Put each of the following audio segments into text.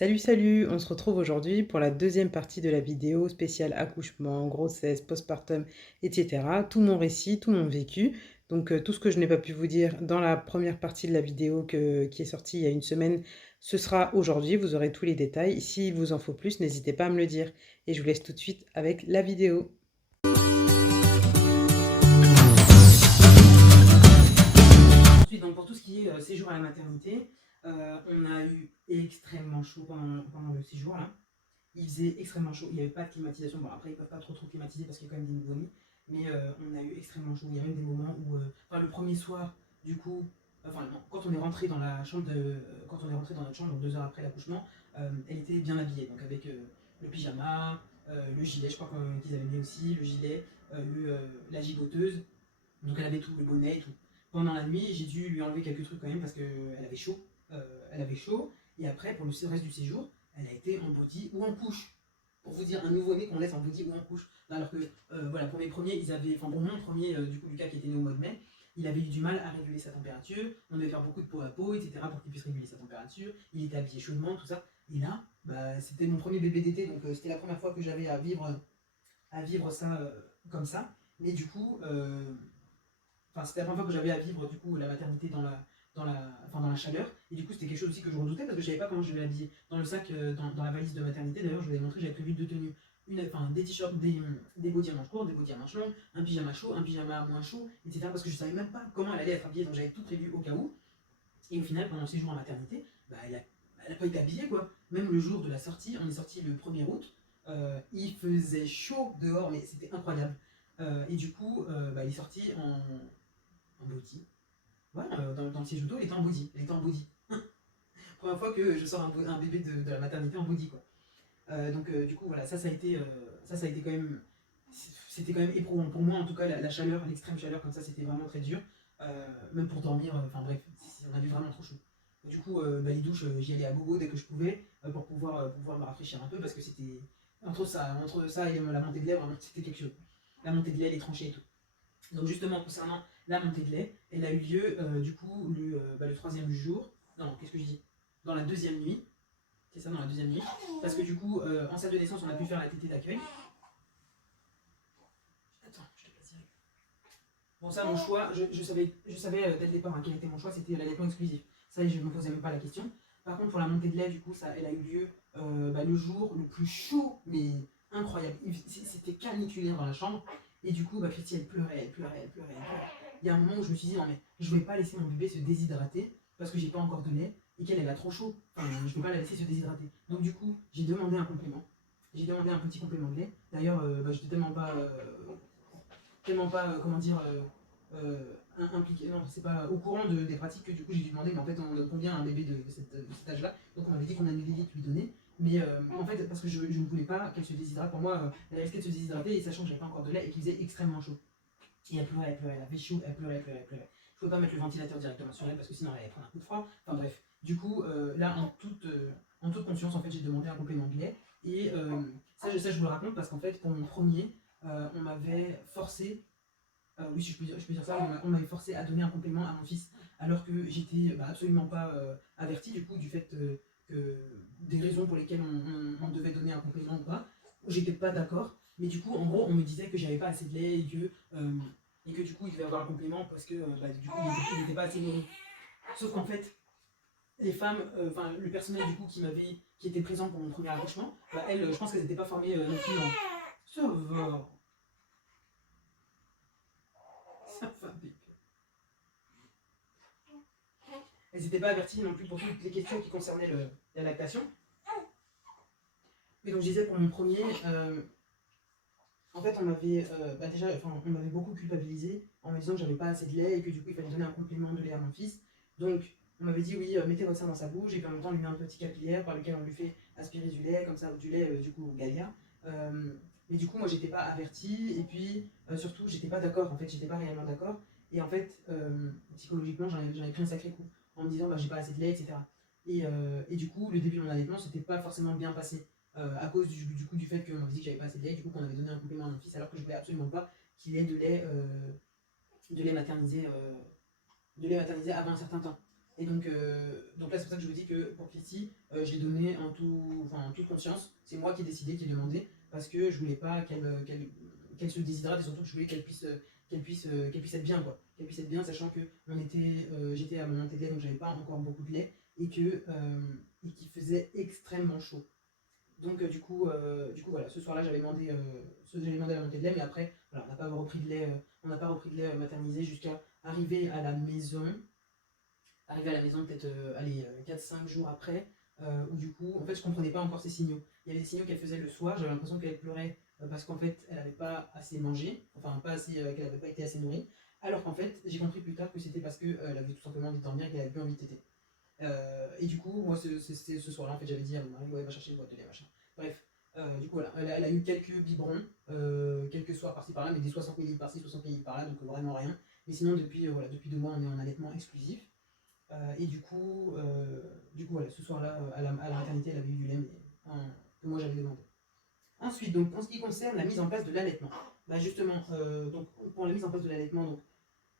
Salut, salut! On se retrouve aujourd'hui pour la deuxième partie de la vidéo spéciale accouchement, grossesse, postpartum, etc. Tout mon récit, tout mon vécu. Donc tout ce que je n'ai pas pu vous dire dans la première partie de la vidéo qui est sortie il y a une semaine, ce sera aujourd'hui. Vous aurez tous les détails. S'il vous en faut plus, n'hésitez pas à me le dire. Et je vous laisse tout de suite avec la vidéo. Ensuite, donc pour tout ce qui est séjour à la maternité, on a eu extrêmement chaud pendant le séjour là. Il faisait extrêmement chaud, il n'y avait pas de climatisation. Bon, après, ils ne peuvent pas trop climatiser parce qu'il y a quand même des nouveau-nés. Mais on a eu extrêmement chaud. Il y a même des moments où, enfin, le premier soir, du coup, enfin, non, quand on est rentré dans la chambre quand on est rentré dans notre chambre, donc 2 heures après l'accouchement, elle était bien habillée, donc avec le pyjama, le gilet, je crois qu'ils avaient mis aussi, le gilet, la gigoteuse. Donc elle avait tout, le bonnet et tout. Pendant la nuit, j'ai dû lui enlever quelques trucs quand même parce qu'elle avait chaud. Elle avait chaud. Et après, pour le reste du séjour, elle a été en body ou en couche. Pour vous dire, un nouveau-né qu'on laisse en body ou en couche. Alors que, voilà, pour mes premiers, ils avaient, enfin pour mon premier, du coup, Lucas qui était né au mois de mai, il avait eu du mal à réguler sa température. On devait faire beaucoup de peau à peau, etc. pour qu'il puisse réguler sa température. Il était habillé chaudement, tout ça. Et là, bah, c'était mon premier bébé d'été, donc c'était la première fois que j'avais à vivre ça comme ça. Mais du coup, enfin, c'était la première fois que j'avais à vivre du coup la maternité dans la chaleur. Et du coup, c'était quelque chose aussi que je redoutais parce que je savais pas comment je vais l'habiller. Dans le sac, dans la valise de maternité, d'ailleurs, je vous ai montré, j'avais prévu deux tenues. Enfin, des t-shirts, des bodys à manches courtes, des bodys à manches longues, un pyjama chaud, un pyjama moins chaud, etc. Parce que je savais même pas comment elle allait être habillée, donc j'avais tout prévu au cas où. Et au final, pendant le séjour en maternité, bah, elle a pas été habillée quoi. Même le jour de la sortie, on est sorti le 1er août, il faisait chaud dehors, mais c'était incroyable. Et du coup, bah, elle est sortie en body. Ouais, dans le siège auto, elle était en body. Elle était en body. Première fois que je sors un bébé de la maternité en body, quoi. Donc, du coup, voilà, ça a été quand même. C'était quand même éprouvant. Pour moi, en tout cas, la chaleur, l'extrême chaleur, comme ça, c'était vraiment très dur. Même pour dormir, enfin bref, on avait vraiment trop chaud. Du coup, bah, les douches, j'y allais à gogo dès que je pouvais pour pouvoir me rafraîchir un peu parce que c'était. Entre ça et la montée de lait, vraiment, c'était quelque chose. La montée de lait, les tranchées et tout. Donc justement, concernant la montée de lait, elle a eu lieu du coup le troisième jour. Non, qu'est-ce que je dis? Dans la deuxième nuit. C'est ça, dans la deuxième nuit. Parce que du coup, en salle de naissance, on a pu faire la tétée d'accueil. Attends, je te place direct. Bon, ça, mon choix, je savais dès le départ quel était mon choix, c'était l'allaitement exclusif. Ça, je ne me posais même pas la question. Par contre, pour la montée de lait, du coup, ça, elle a eu lieu le jour le plus chaud, mais incroyable. C'était caniculaire dans la chambre. Et du coup, bah, Christy, elle pleurait, elle pleurait, elle pleurait, elle pleurait. Il y a un moment où je me suis dit, non, mais je ne vais pas laisser mon bébé se déshydrater parce que j'ai pas encore de lait et qu'elle, elle a trop chaud. Enfin, je ne vais pas la laisser se déshydrater. Donc, du coup, j'ai demandé un complément. J'ai demandé un petit complément de lait. D'ailleurs, bah, je n'étais tellement pas, comment dire, impliqué, non, c'est pas au courant des pratiques que du coup j'ai dû demander, mais en fait on donne combien à un bébé de cet âge-là. Donc on m'avait dit qu'on a une millilitres lui donner, mais en fait parce que je ne voulais pas qu'elle se déshydrate, pour moi elle risquait de se déshydrater et sachant que j'avais pas encore de lait et qu'il faisait extrêmement chaud. Et elle pleurait, elle avait chaud, elle pleurait, elle pleurait, elle pleurait. Je pouvais pas mettre le ventilateur directement sur elle parce que sinon elle allait prendre un coup de froid. Enfin bref, du coup là en toute conscience en fait j'ai demandé un complément de lait et ça je vous le raconte parce qu'en fait pour mon premier on m'avait forcé oui, si je peux dire ça, on m'avait forcé à donner un complément à mon fils, alors que j'étais absolument pas averti du coup du fait des raisons pour lesquelles on devait donner un complément ou pas. J'étais pas d'accord, mais du coup, en gros, on me disait que j'avais pas assez de lait et que du coup, il devait avoir un complément parce que du coup, il n'était pas assez nourri. Sauf qu'en fait, les femmes, enfin, le personnel du coup qui était présent pour mon premier accouchement, elles, je pense qu'elles n'étaient pas formées non plus en. Ça va, ça va, bébé. Elles n'étaient pas averties non plus pour toutes les questions qui concernaient la lactation. Mais donc je disais pour mon premier, en fait on m'avait déjà, enfin, on m'avait beaucoup culpabilisé en me disant que j'avais pas assez de lait et que du coup il fallait donner un complément de lait à mon fils. Donc on m'avait dit oui, mettez votre sein dans sa bouche et puis en même temps on lui met un petit capillaire par lequel on lui fait aspirer du lait, comme ça, du lait du coup Galia. Mais du coup moi j'étais pas avertie et puis surtout j'étais pas d'accord, en fait j'étais pas réellement d'accord. Et en fait psychologiquement j'en ai pris un sacré coup en me disant bah, j'ai pas assez de lait, etc. Et du coup le début de mon allaitement c'était pas forcément bien passé à cause du coup du fait qu'on m'avait dit que j'avais pas assez de lait, du coup qu'on avait donné un complément à mon fils alors que je voulais absolument pas qu'il ait de lait maternisé avant un certain temps. Et donc là, c'est pour ça que je vous dis que pour Christy, je l'ai donné en toute conscience. C'est moi qui ai décidé, qui ai demandé, parce que je voulais pas qu'elle se déshydrate et surtout que je voulais qu'elle puisse être bien, quoi. Qu'elle puisse être bien, sachant que j'étais à mon montée de lait, donc j'avais pas encore beaucoup de lait et qu'il faisait extrêmement chaud. Donc du coup voilà, ce soir-là j'avais demandé la montée de lait, mais après voilà, on n'a pas repris de lait maternisé jusqu'à arriver à la maison. Arrivé à la maison peut-être 4-5 jours après, où du coup en fait je comprenais pas encore ces signaux. Il y avait des signaux qu'elle faisait le soir, j'avais l'impression qu'elle pleurait parce qu'en fait elle n'avait pas assez mangé, enfin pas assez, qu'elle n'avait pas été assez nourrie, alors qu'en fait j'ai compris plus tard que c'était parce qu'elle avait tout simplement envie de dormir et qu'elle avait plus envie de téter. Et du coup, moi, c'était ce soir-là, en fait, j'avais dit à mon mari, ouais, va chercher une boîte de lait, machin. Bref, du coup, voilà, elle a eu quelques biberons, quelques soirs par-ci par-là, mais des 60 ml par-ci, 60 ml par-là, donc vraiment rien. Mais sinon, depuis 2 mois, on est en allaitement exclusif. Et du coup, voilà, ce soir-là, à la maternité, elle avait eu du lait, mais que moi j'avais demandé. Ensuite, donc, en ce qui concerne la mise en place de l'allaitement, bah justement, donc, pour la mise en place de l'allaitement, donc,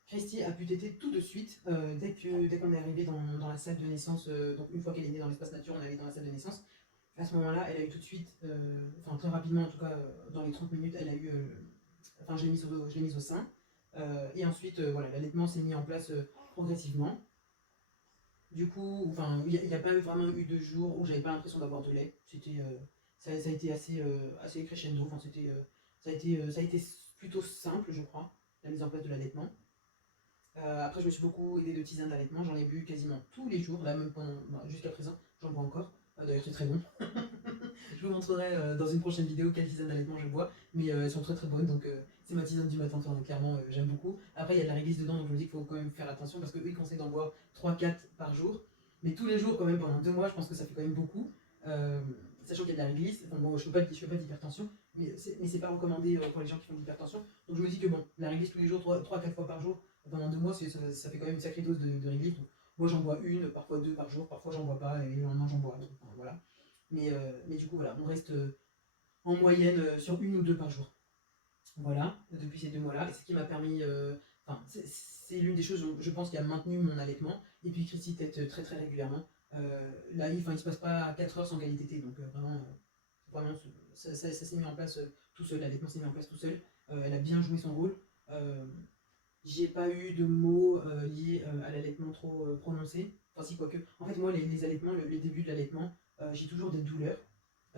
Christy a pu téter tout de suite, dès qu'on est arrivé dans la salle de naissance, donc une fois qu'elle est née dans l'espace nature, on est allé dans la salle de naissance. À ce moment-là, elle a eu tout de suite, enfin très rapidement en tout cas, dans les 30 minutes, elle a eu, enfin je l'ai mise au sein. Et ensuite, voilà, l'allaitement s'est mis en place progressivement. Du coup, enfin, il n'y a pas vraiment eu de jours où j'avais pas l'impression d'avoir de lait. Ça a été assez crescendo. Enfin, ça a été plutôt simple, je crois, la mise en place de l'allaitement. Après, je me suis beaucoup aidée de tisanes d'allaitement. J'en ai bu quasiment tous les jours, là même jusqu'à présent, j'en bois encore. D'ailleurs, c'est très bon. Je vous montrerai dans une prochaine vidéo quelle tisane d'allaitement je bois, mais elles sont très très bonnes, donc c'est ma tisane du matin, enfin, clairement j'aime beaucoup. Après, il y a de la réglisse dedans, donc je me dis qu'il faut quand même faire attention parce qu'eux ils conseillent d'en boire 3-4 par jour, mais tous les jours, quand même, pendant 2 mois, je pense que ça fait quand même beaucoup. Euh, Sachant qu'il y a de la réglisse, enfin, bon, je fais pas d'hypertension, mais c'est pas recommandé pour les gens qui font de l'hypertension. Donc je me dis que bon, la réglisse tous les jours, 3-4 fois par jour, pendant 2 mois, ça fait quand même une sacrée dose de réglisse. Donc, moi j'en bois une, parfois 2 par jour, parfois j'en bois pas, et le lendemain j'en bois. Donc, enfin, voilà. Mais du coup, voilà, on reste en moyenne sur 1 ou 2 par jour. Voilà, depuis ces 2 mois-là. Et ce qui m'a permis. Enfin, c'est l'une des choses, je pense, qui a maintenu mon allaitement. Et puis Christy tète très très régulièrement. Là, il ne se passe pas 4 heures sans qualité T. Donc vraiment ça s'est mis en place tout seul. L'allaitement s'est mis en place tout seul. Elle a bien joué son rôle. J'ai pas eu de mots liés à l'allaitement trop prononcés. Enfin, si, quoique. En fait, moi, les allaitements, les débuts de l'allaitement, j'ai toujours des douleurs.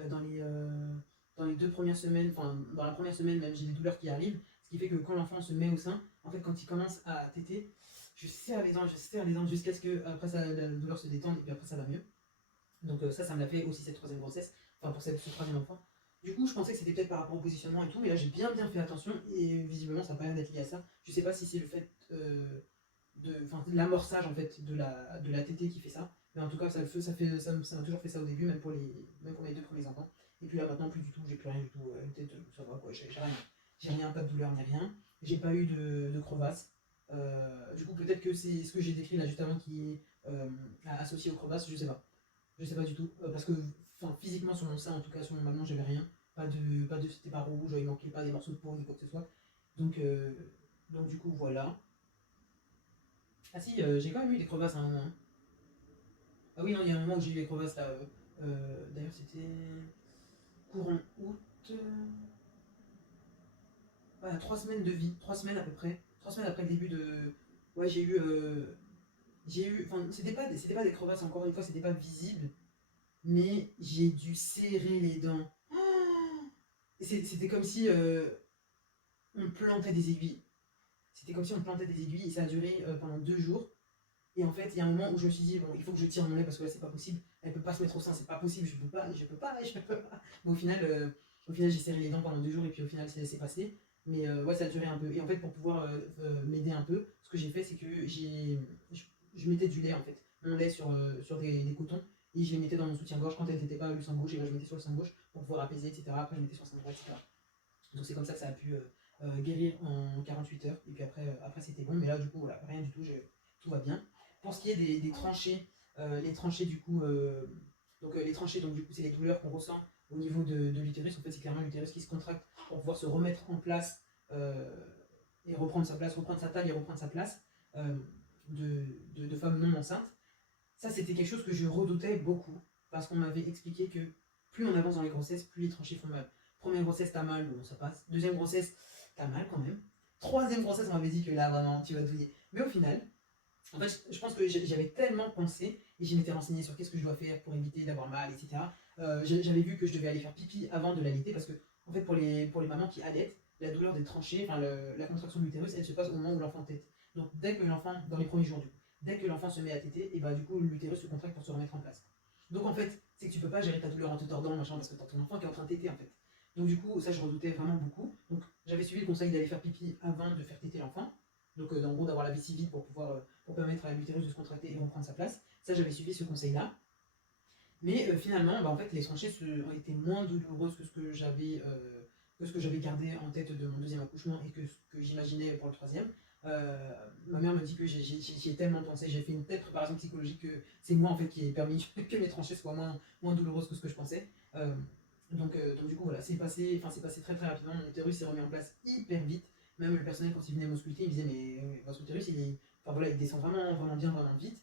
Dans les 2 premières semaines, enfin, dans la première semaine même, j'ai des douleurs qui arrivent. Ce qui fait que quand l'enfant se met au sein, en fait, quand il commence à téter, je serre les dents jusqu'à ce que après ça, la douleur se détende et puis après ça va mieux. Donc ça me l'a fait aussi cette troisième grossesse, enfin pour ce troisième enfant. Du coup, je pensais que c'était peut-être par rapport au positionnement et tout, mais là j'ai bien fait attention et visiblement ça n'a pas l'air d'être lié à ça. Je sais pas si c'est le fait de l'amorçage en fait de la tétée qui fait ça, mais en tout cas ça m'a toujours fait ça au début, même pour mes 2 premiers enfants. Et puis là maintenant plus du tout, j'ai plus rien du tout. Peut-être ça va quoi, j'ai rien, pas de douleur ni rien. J'ai pas eu de crevasse. Du coup peut-être que c'est ce que j'ai décrit là juste avant qui est associé aux crevasses, je sais pas. Je sais pas du tout. Parce que physiquement sur mon sein, en tout cas sur mon mamelon, j'avais rien. C'était pas rouge, il manquait pas des morceaux de peau ni quoi que ce soit. Donc du coup voilà. Ah si, j'ai quand même eu des crevasses à un moment, hein. Ah oui, non, il y a un moment où j'ai eu des crevasses là. D'ailleurs c'était courant août. Voilà, 3 semaines de vie, 3 semaines à peu près. 3 semaines après le début de. Ouais, Enfin, c'était pas des crevasses, encore une fois, c'était pas visible, mais j'ai dû serrer les dents. C'était comme si on plantait des aiguilles. C'était comme si on plantait des aiguilles et ça a duré pendant 2 jours. Et en fait, il y a un moment où je me suis dit, bon, il faut que je tire mon lait parce que là, c'est pas possible. Elle peut pas se mettre au sein, c'est pas possible, je peux pas, je peux pas, je peux pas. Mais au final j'ai serré les dents pendant 2 jours et puis au final, c'est passé. Mais ouais, ça a duré un peu. Et en fait, pour pouvoir m'aider un peu, ce que j'ai fait, c'est que je mettais du lait en fait. Mon lait sur des cotons et je les mettais dans mon soutien-gorge quand elle n'était pas le sein gauche. Et là, je mettais sur le sein gauche pour pouvoir apaiser, etc. Après, je mettais sur le sein droit, etc. Donc c'est comme ça que ça a pu guérir en 48 heures. Et puis après c'était bon. Mais là, du coup, voilà, rien du tout, tout va bien. Pour ce qui est des tranchées, les tranchées du coup, les tranchées, donc du coup, c'est les douleurs qu'on ressent au niveau de l'utérus. En fait, c'est clairement l'utérus qui se contracte pour pouvoir se remettre en place et reprendre sa place, reprendre sa taille et reprendre sa place de femme non enceinte. Ça, c'était quelque chose que je redoutais beaucoup, parce qu'on m'avait expliqué que plus on avance dans les grossesses, plus les tranchées font mal. Première grossesse, t'as mal, bon, ça passe. Deuxième grossesse, t'as mal quand même. Troisième grossesse, on m'avait dit que là, vraiment, tu vas douiller. Mais au final, en fait, je pense que j'avais tellement pensé, et je m'étais renseigné sur qu'est-ce que je dois faire pour éviter d'avoir mal, etc. J'avais vu que je devais aller faire pipi avant de l'allaiter, parce que, en fait, pour les mamans qui allaitent, la douleur des tranchées, enfin, la contraction de l'utérus, elle se passe au moment où l'enfant tète. Donc, dès que l'enfant, dans les premiers jours, du coup, dès que l'enfant se met à téter, et bah, du coup, l'utérus se contracte pour se remettre en place. Donc, en fait, c'est que tu peux pas gérer ta douleur en te tordant, machin, parce que t'as ton enfant qui est en train de téter, en fait. Donc, du coup, ça, je redoutais vraiment beaucoup. Donc, j'avais suivi le conseil d'aller faire pipi avant de faire téter l'enfant. Donc, en gros, d'avoir la vessie vide pour pouvoir pour permettre à l'utérus de se contracter et reprendre sa place. Ça, j'avais suivi ce conseil-là. Mais finalement, bah, en fait, les tranchées ont été moins douloureuses que ce que j'avais gardé en tête de mon deuxième accouchement et que ce que j'imaginais pour le troisième. Ma mère me dit que j'y ai tellement pensé, j'ai fait une telle préparation psychologique que c'est moi en fait qui ai permis que mes tranchées soient moins douloureuses que ce que je pensais. Donc du coup voilà, c'est passé très très rapidement, mon utérus s'est remis en place hyper vite. Même le personnel quand il venait m'ausculter, il me disait mais votre utérus enfin, voilà, il descend vraiment, vraiment bien, vraiment vite.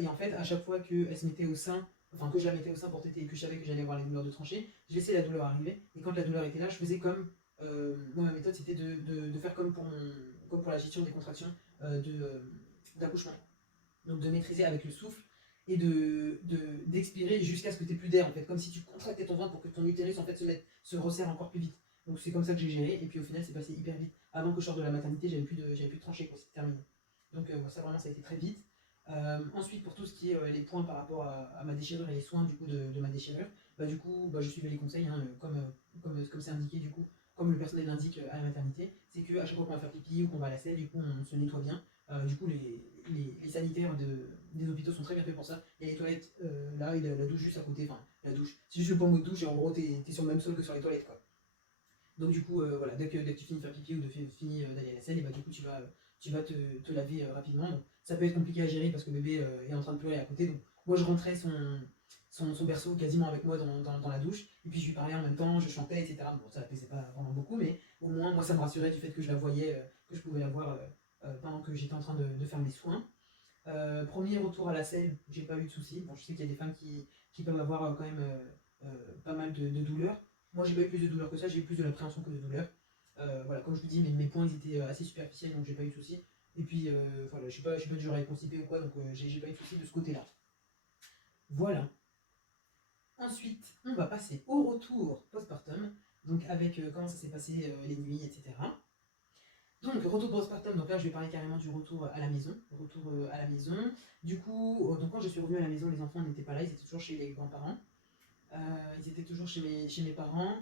Et en fait, à chaque fois qu'elle se mettait au sein, enfin que je la mettais au sein pour téter et que je savais que j'allais avoir les douleurs de tranchée, je laissais la douleur arriver. Et quand la douleur était là, je faisais comme. Moi, ma méthode, c'était de faire comme pour la gestion des contractions d'accouchement. Donc de maîtriser avec le souffle et d'expirer jusqu'à ce que tu n'aies plus d'air, en fait. Comme si tu contractais ton ventre pour que ton utérus en fait, se resserre encore plus vite. Donc c'est comme ça que j'ai géré. Et puis au final, c'est passé hyper vite. Avant que je sorte de la maternité, j'avais plus de tranchée, quoi. C'était terminé. Donc ça, vraiment, ça a été très vite. Ensuite, pour tout ce qui est les points par rapport à ma déchirure et les soins du coup de ma déchirure, bah, du coup, je suivais les conseils, hein, comme c'est indiqué, du coup, comme le personnel l'indique à la maternité, c'est qu'à chaque fois qu'on va faire pipi ou qu'on va à la selle, du coup, on se nettoie bien. Du coup, les sanitaires des hôpitaux sont très bien faits pour ça. Il y a les toilettes là, et la douche juste à côté, enfin, la douche. C'est juste le pommeau de douche et en gros, t'es sur le même sol que sur les toilettes, quoi. Donc du coup, voilà, dès que tu finis de faire pipi ou de finis d'aller à la selle, et bah du coup tu vas te laver rapidement. Donc, ça peut être compliqué à gérer parce que bébé est en train de pleurer à côté. Donc moi je rentrais son berceau quasiment avec moi dans la douche. Et puis je lui parlais en même temps, je chantais, etc. Bon, ça la plaisait pas vraiment beaucoup, mais au moins moi ça me rassurait du fait que je la voyais, que je pouvais la voir pendant que j'étais en train de faire mes soins. Premier retour à la selle, j'ai pas eu de soucis. Bon, je sais qu'il y a des femmes qui peuvent avoir quand même pas mal de douleurs. Moi, j'ai pas eu plus de douleurs que ça, j'ai eu plus de l'appréhension que de douleurs. Voilà, comme je vous dis, mes points ils étaient assez superficiels, donc j'ai pas eu de soucis. Et puis, voilà, je suis pas du genre à être constipé ou quoi, donc j'ai pas eu de soucis de ce côté-là. Voilà. Ensuite, on va passer au retour postpartum, donc avec comment ça s'est passé les nuits, etc. Donc, retour postpartum, donc là je vais parler carrément du retour à la maison. Retour à la maison. Du coup, donc quand je suis revenue à la maison, les enfants n'étaient pas là, ils étaient toujours chez les grands-parents. Ils étaient toujours chez mes parents.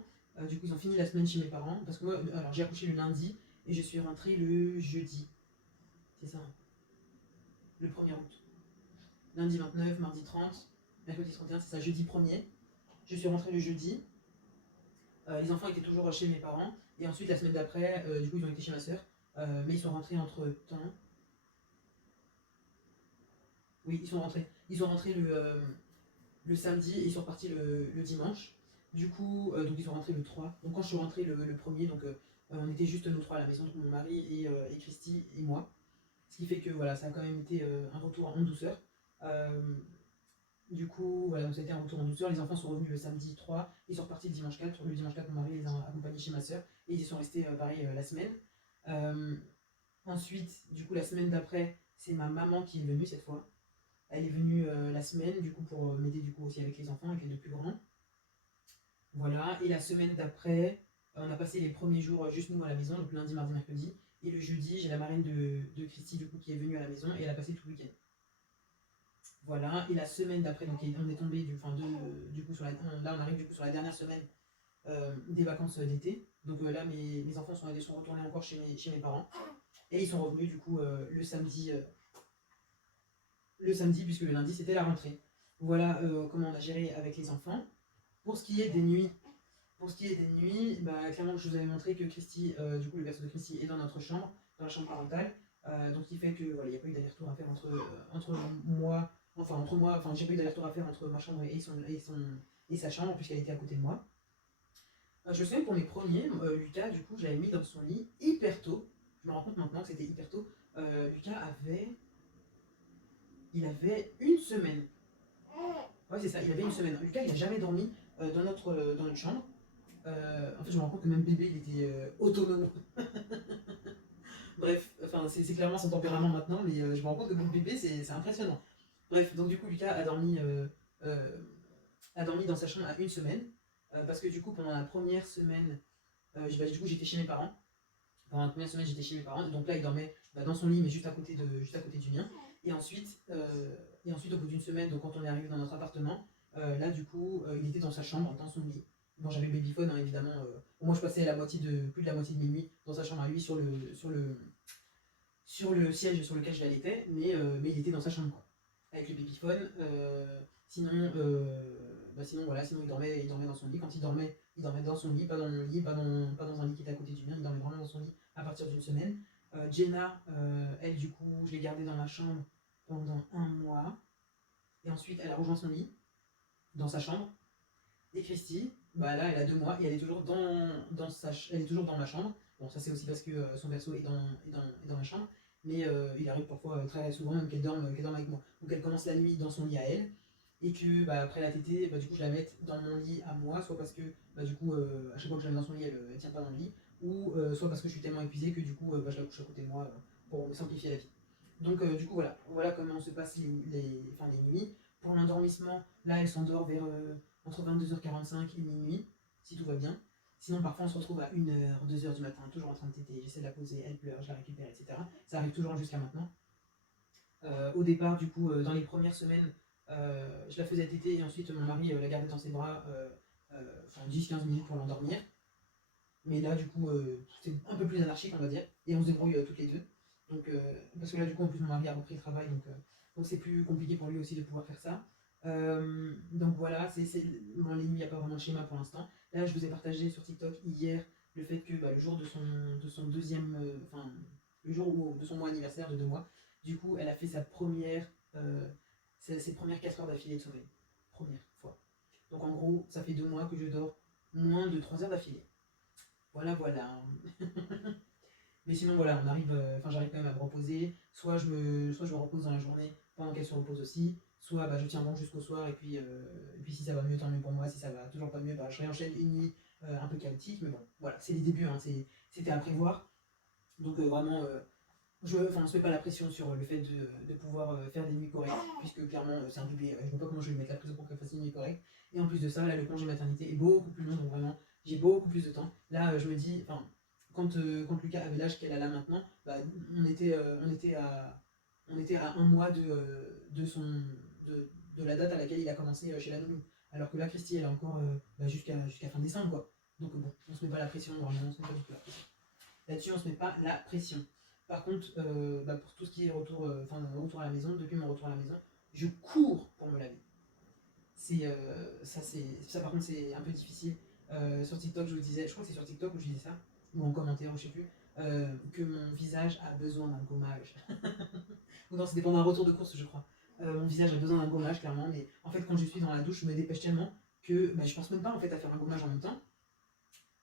Du coup, ils ont fini la semaine chez mes parents. Parce que moi, alors j'ai accouché le lundi et je suis rentrée le jeudi. C'est ça, hein, le 1er août. Lundi 29, mardi 30, mercredi 31, c'est ça, jeudi 1er. Je suis rentrée le jeudi. Les enfants étaient toujours chez mes parents. Et ensuite, la semaine d'après, du coup, ils ont été chez ma soeur. Mais ils sont rentrés entre temps. Oui, ils sont rentrés. Ils sont rentrés le samedi et ils sont repartis le dimanche. Du coup, donc ils sont rentrés le 3. Donc quand je suis rentrée le premier, donc on était juste nous trois à la maison, donc mon mari et Christy et moi. Ce qui fait que voilà, ça a quand même été un retour en douceur. Euh, du coup, voilà, donc ça a été un retour en douceur. Les enfants sont revenus le samedi 3, ils sont repartis le dimanche 4. Le dimanche 4, mon mari les a accompagnés chez ma soeur et ils y sont restés pareil la semaine. Euh, Ensuite, du coup, la semaine d'après, c'est ma maman qui est venue cette fois. Elle est venue la semaine, du coup, pour m'aider du coup aussi avec les enfants, avec les deux plus grands. Voilà, et la semaine d'après, on a passé les premiers jours juste nous à la maison, donc lundi, mardi, mercredi. Et le jeudi, j'ai la marraine de Christy, du coup, qui est venue à la maison et elle a passé tout le week-end. Voilà, et la semaine d'après, donc on est tombé du coup, là on arrive du coup sur la dernière semaine des vacances d'été. Donc là, mes enfants sont retournés encore chez mes parents. Et ils sont revenus du coup le samedi, puisque le lundi c'était la rentrée. Voilà comment on a géré avec les enfants. Pour ce qui est des nuits, clairement je vous avais montré que Christy, du coup le berceau de Christy est dans notre chambre, dans la chambre parentale. Donc ce qui fait que voilà, il n'y a pas eu d'aller-retour à faire entre moi, j'ai pas eu d'aller-retour à faire entre ma chambre et sa chambre, puisqu'elle était à côté de moi. Je sais que pour mes premiers, Lucas, du coup, je l'avais mis dans son lit hyper tôt. Je me rends compte maintenant que c'était hyper tôt. Lucas avait il avait une semaine. Ouais, c'est ça, il avait une semaine. Lucas, il n'a jamais dormi dans notre chambre. En fait, je me rends compte que même bébé, il était autonome. Bref, enfin, c'est clairement son tempérament maintenant, mais je me rends compte que pour le bébé, c'est impressionnant. Bref, donc du coup, Lucas euh, a dormi dans sa chambre à une semaine. Parce que du coup, pendant la première semaine, du coup, j'étais chez mes parents. Pendant la première semaine, j'étais chez mes parents. Donc là, il dormait dans son lit, mais juste à côté du mien. Et ensuite au bout d'une semaine, donc quand on est arrivé dans notre appartement, là, du coup, il était dans sa chambre, dans son lit. Bon, j'avais le babyphone, hein, évidemment. Moi, je passais plus de la moitié de minuit dans sa chambre à lui sur le siège sur lequel je l'allaitais, mais il était dans sa chambre, quoi. Avec le babyphone. Sinon, voilà, sinon il dormait dans son lit. Quand il dormait dans son lit, pas dans mon lit, pas dans un lit qui était à côté du mien, il dormait vraiment dans son lit à partir d'une semaine. Jenna, elle, du coup, je l'ai gardée dans ma chambre pendant un mois. Et ensuite, elle a rejoint son lit, dans sa chambre. Et Christy, bah là, elle a 2 mois et elle est toujours elle est toujours dans ma chambre. Bon, ça c'est aussi parce que son berceau est dans ma chambre. Mais il arrive parfois très souvent même qu'elle dorme avec moi. Donc elle commence la nuit dans son lit à elle. Et que bah, après la tétée, bah, du coup je la mette dans mon lit à moi, soit parce que bah, du coup à chaque fois que je la mets dans son lit, elle tient pas dans le lit, ou soit parce que je suis tellement épuisé que du coup bah, je la couche à côté de moi pour me simplifier la vie. Donc du coup voilà comment se passent les nuits. Pour l'endormissement, là elle s'endort vers entre 22h45 et minuit, si tout va bien. Sinon, parfois, on se retrouve à 1h, 2h du matin, toujours en train de téter. J'essaie de la poser, elle pleure, je la récupère, etc. Ça arrive toujours jusqu'à maintenant. Au départ, du coup, dans les premières semaines, je la faisais téter et ensuite mon mari la gardait dans ses bras 10-15 minutes pour l'endormir. Mais là, du coup, c'est un peu plus anarchique, on va dire. Et on se débrouille toutes les deux. Donc, parce que là, du coup, en plus, mon mari a repris le travail, donc c'est plus compliqué pour lui aussi de pouvoir faire ça. Donc voilà, bon, les nuits, il n'y a pas vraiment de schéma pour l'instant. Là, je vous ai partagé sur TikTok hier le fait que le jour de son deuxième, le jour de son mois anniversaire de 2 mois, du coup, elle a fait ses premières 4 heures d'affilée de sommeil. Première fois. Donc en gros, ça fait 2 mois que je dors moins de 3 heures d'affilée. Voilà, voilà. Mais sinon, voilà, j'arrive quand même à me reposer. Soit je me repose dans la journée pendant qu'elle se repose aussi. Soit je tiens bon jusqu'au soir. Et puis si ça va mieux, tant mieux pour moi. Si ça va toujours pas mieux, je réenchaîne une nuit un peu chaotique. Mais bon, voilà, c'est les débuts. Hein, c'était à prévoir. Donc vraiment, on ne se met pas la pression sur le fait de pouvoir faire des nuits correctes. Puisque clairement, c'est un bébé. Je ne vois pas comment je vais lui mettre la pression pour qu'elle fasse une nuit correcte. Et en plus de ça, là, le congé maternité est beaucoup plus long. Donc vraiment, j'ai beaucoup plus de temps. Là, je me dis, quand Lucas avait l'âge qu'elle a là maintenant, on était à un mois de la date à laquelle il a commencé chez la nounou. Alors que là, Christy, elle est encore jusqu'à fin décembre, quoi. Donc bon, on se met pas la pression, vraiment, on se met pas du tout la pression. Là-dessus, on se met pas la pression. Par contre, pour tout ce qui est retour à la maison, depuis mon retour à la maison, je cours pour me laver. Ça par contre, c'est un peu difficile. Sur TikTok, je vous disais, je crois que c'est sur TikTok où je disais ça, ou en commentaire, ou je sais plus, que mon visage a besoin d'un gommage. Ou non, c'était pendant un retour de course, je crois. Mon visage a besoin d'un gommage, clairement, mais en fait, quand je suis dans la douche, je me dépêche tellement que je pense même pas en fait à faire un gommage en même temps.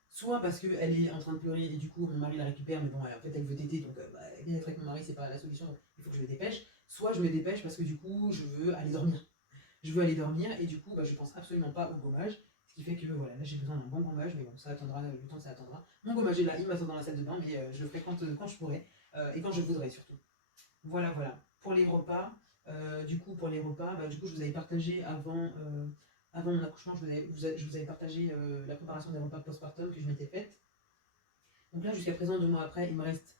Soit parce qu'elle est en train de pleurer et du coup mon mari la récupère, mais bon, en fait elle veut téter, donc bien être avec mon mari c'est pas la solution, donc il faut que je me dépêche. Soit je me dépêche parce que du coup je veux aller dormir. Je veux aller dormir et du coup je pense absolument pas au gommage. Ce qui fait que voilà, là j'ai besoin d'un bon gommage, mais bon, ça attendra le temps que ça attendra. Mon gommage est là, il m'attend dans la salle de bain, mais je le ferai quand je pourrai et quand je voudrais surtout. Voilà, voilà. Pour les repas, du coup je vous avais partagé avant mon accouchement, je vous avais partagé la préparation des repas postpartum que je m'étais faite. Donc là, jusqu'à présent, 2 mois après, il me reste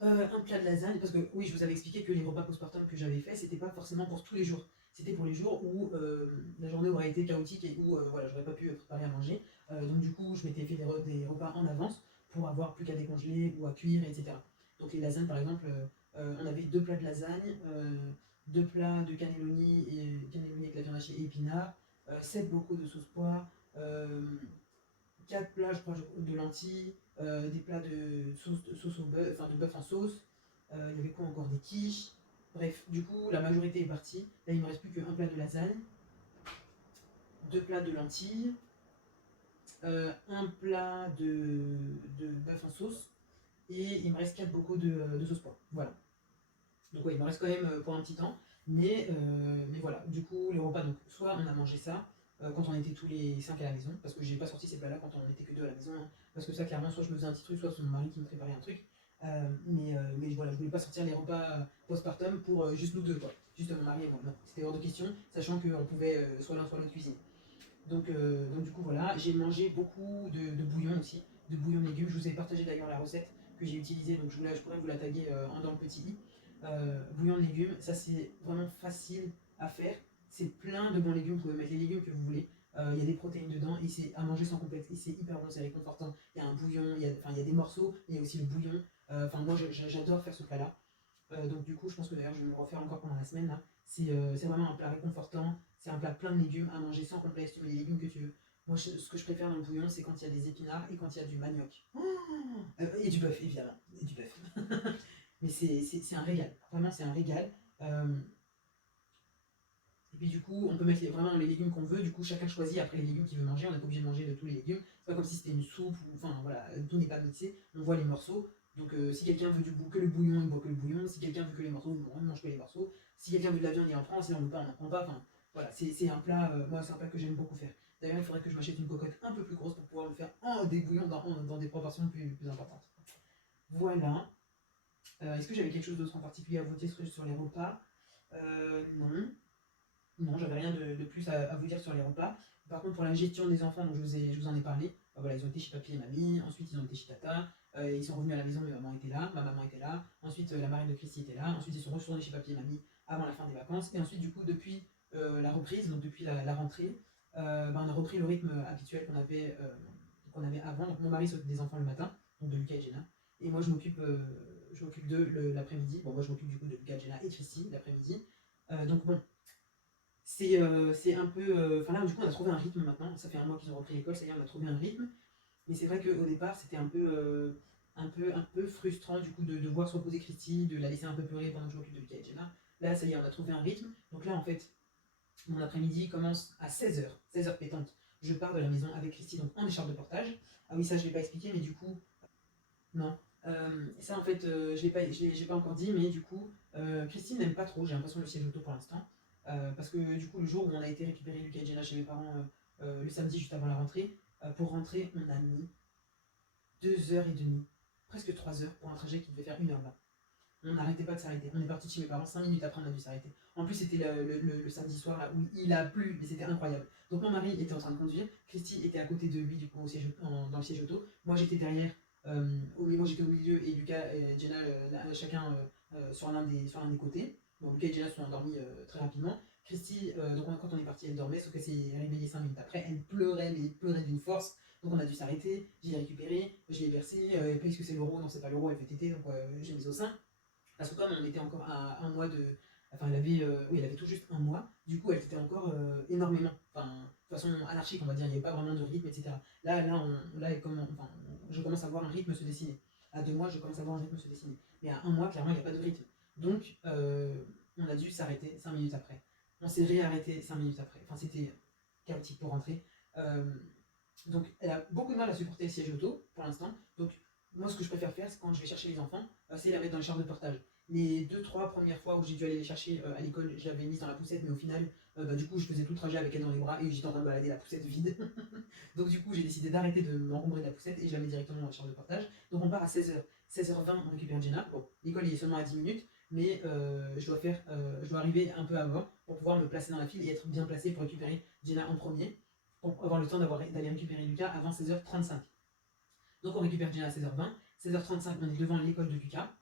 un plat de lasagne, parce que oui, je vous avais expliqué que les repas postpartum que j'avais fait, c'était pas forcément pour tous les jours. C'était pour les jours où la journée aurait été chaotique et où j'aurais pas pu préparer à manger. Donc du coup, je m'étais fait des repas en avance pour avoir plus qu'à décongeler ou à cuire, etc. Donc les lasagnes, par exemple, on avait 2 plats de lasagne, 2 plats de cannelloni avec la viande hachée et épinards, 7 bocaux de sauce poire, 4 plats, je crois, de lentilles, des plats de sauce au bœuf, de bœuf en sauce. Il y avait quoi encore? Des quiches. Bref, du coup, la majorité est partie. Là, il ne me reste plus qu'un plat de lasagne, 2 plats de lentilles, un plat de bœuf en sauce, et il me reste 4 bocaux de sauce poire. Voilà. Donc, ouais, il me reste quand même pour un petit temps. Mais voilà, du coup, les repas, donc soit on a mangé ça quand on était tous les 5 à la maison, parce que j'ai pas sorti ces plats-là quand on était que deux à la maison, hein, parce que ça, clairement, soit je me faisais un petit truc, soit c'est mon mari qui me préparait un truc. Mais voilà, je voulais pas sortir les repas postpartum pour juste nous deux, quoi. Juste mon mari et moi. Non, c'était hors de question, sachant qu'on pouvait soit l'un soit l'autre cuisiner. Donc du coup, voilà, j'ai mangé beaucoup de bouillon aussi, de bouillon de légumes. Je vous ai partagé d'ailleurs la recette que j'ai utilisée, donc je pourrais vous la taguer en dans le petit i. Bouillon de légumes, ça c'est vraiment facile à faire. C'est plein de bons légumes, vous pouvez mettre les légumes que vous voulez. Il y a des protéines dedans et c'est à manger sans complexe. Et c'est hyper bon, c'est réconfortant. Il y a un bouillon, il y a des morceaux, mais il y a aussi le bouillon. Enfin, moi j'adore faire ce plat-là. Donc du coup, je pense que d'ailleurs je vais me refaire encore pendant la semaine là. C'est vraiment un plat réconfortant, c'est un plat plein de légumes à manger sans complexe, tu mets les légumes que tu veux. Moi, ce que je préfère dans le bouillon, c'est quand il y a des épinards et quand il y a du manioc. Et du bœuf, évidemment, et du bœuf. Mais c'est un régal, vraiment c'est un régal. Et puis du coup, on peut mettre vraiment les légumes qu'on veut, du coup chacun choisit après les légumes qu'il veut manger, on n'est pas obligé de manger de tous les légumes. C'est pas comme si c'était une soupe, ou enfin voilà, tout n'est pas mixé, on voit les morceaux. Donc si quelqu'un veut que le bouillon, il boit que le bouillon. Si quelqu'un veut que les morceaux, on mange que les morceaux. Si quelqu'un veut de la viande, il en prend. Si on veut pas, on n'en prend pas. Enfin voilà, c'est un plat, moi c'est un plat que j'aime beaucoup faire. D'ailleurs, il faudrait que je m'achète une cocotte un peu plus grosse pour pouvoir me faire des bouillons dans des proportions plus importantes. Voilà. Est-ce que j'avais quelque chose d'autre en particulier à vous dire sur les repas? Non. Non, j'avais rien de plus à vous dire sur les repas. Par contre, pour la gestion des enfants, donc je vous en ai parlé. Voilà, ils ont été chez papy et mamie, ensuite ils ont été chez tata, ils sont revenus à la maison, mais maman était là, ma maman était là, ensuite la marraine de Christy était là, ensuite ils sont retournés chez papy et mamie avant la fin des vacances, et ensuite du coup depuis la reprise, donc depuis la rentrée, on a repris le rythme habituel qu'on avait avant. Donc mon mari s'occupe des enfants le matin, donc de Lucas et Jenna, et moi je m'occupe de l'après-midi. Bon, moi je m'occupe du coup de Lucas, Jenna et Christy l'après-midi. Donc bon, c'est un peu. Enfin là, du coup, on a trouvé un rythme maintenant. Ça fait un mois qu'ils ont repris l'école, ça y est, on a trouvé un rythme. Mais c'est vrai qu'au départ, c'était un peu frustrant du coup de voir se reposer Christy, de la laisser un peu pleurer pendant que je m'occupe de Lucas et Jenna. Là, ça y est, on a trouvé un rythme. Donc là, en fait, mon après-midi commence à 16h, 16h pétante. Je pars de la maison avec Christy, donc en écharpe de portage. Ah oui, ça, je ne l'ai pas expliqué, mais du coup, non. Ça, en fait, j'ai pas encore dit, mais du coup, Christine n'aime pas trop, j'ai l'impression, le siège auto pour l'instant. Parce que du coup, le jour où on a été récupérer Lucas et Jenna chez mes parents, le samedi juste avant la rentrée, pour rentrer, on a mis 2h30, presque 3 heures pour un trajet qui devait faire 1h20. On n'arrêtait pas de s'arrêter. On est parti de chez mes parents, 5 minutes après, on a dû s'arrêter. En plus, c'était le samedi soir là où il a plu, mais c'était incroyable. Donc, mon mari était en train de conduire, Christy était à côté de lui, du coup, dans le siège auto. Moi, j'étais derrière, moi j'étais au milieu, et Lucas et Jenna, chacun sur l'un des côtés. Donc, Lucas et Jenna sont endormis très rapidement. Christy, donc quand on est parti, elle dormait, sauf qu'elle s'est réveillée 5 minutes après. Elle pleurait, mais elle pleurait d'une force. Donc on a dû s'arrêter, j'ai récupéré, je l'ai bercé, puisque c'est l'euro, non c'est pas l'euro, elle fait téter, donc j'ai mis au sein. Parce que comme on était encore à un mois de. Enfin, elle avait tout juste un mois. Du coup, elle était encore énormément. Enfin, de façon anarchique, on va dire. Il n'y avait pas vraiment de rythme, etc. Je commence à voir un rythme se dessiner. À 2 mois, je commence à voir un rythme se dessiner. Mais à un mois, clairement, il n'y a pas de rythme. Donc, on a dû s'arrêter 5 minutes après. On s'est réarrêté 5 minutes après. Enfin, c'était chaotique pour rentrer. Donc, elle a beaucoup de mal à supporter le siège auto pour l'instant. Donc, moi, ce que je préfère faire, c'est quand je vais chercher les enfants, c'est la mettre dans les chambres de portage. Les 2-3 premières fois où j'ai dû aller les chercher à l'école, je l'avais mise dans la poussette, mais au final, du coup, je faisais tout le trajet avec elle dans les bras et j'étais en train de balader la poussette vide. Donc, du coup, j'ai décidé d'arrêter de m'encombrer de la poussette et je la mets directement dans la chambre de portage. Donc, on part à 16h. 16h20, on récupère Jenna. Bon, l'école est seulement à 10 minutes, mais je dois arriver un peu avant pour pouvoir me placer dans la file et être bien placé pour récupérer Jenna en premier, pour avoir le temps d'aller récupérer Lucas avant 16h35. Donc, on récupère Jenna à 16h20. 16h35, on est devant l'école de Lucas.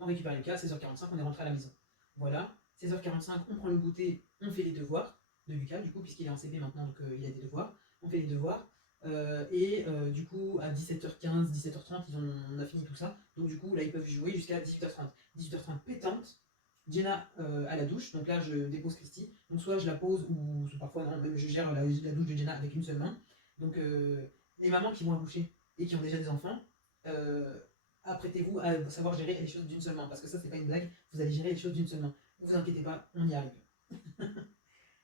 On récupère Lucas, 16h45, on est rentré à la maison. Voilà, 16h45, on prend le goûter, on fait les devoirs de Lucas, du coup, puisqu'il est en CP maintenant, donc il a des devoirs. On fait les devoirs. Du coup, à 17h15, 17h30, on a fini tout ça. Donc, du coup, là, ils peuvent jouer jusqu'à 18h30. 18h30 pétante. Jenna à la douche, donc là, je dépose Christy. Donc, soit je la pose, ou parfois, non, même je gère la douche de Jenna avec une seule main. Donc, les mamans qui vont accoucher et qui ont déjà des enfants, apprêtez-vous à savoir gérer les choses d'une seule main, parce que ça, c'est pas une blague, vous allez gérer les choses d'une seule main. Ne vous inquiétez pas, on y arrive.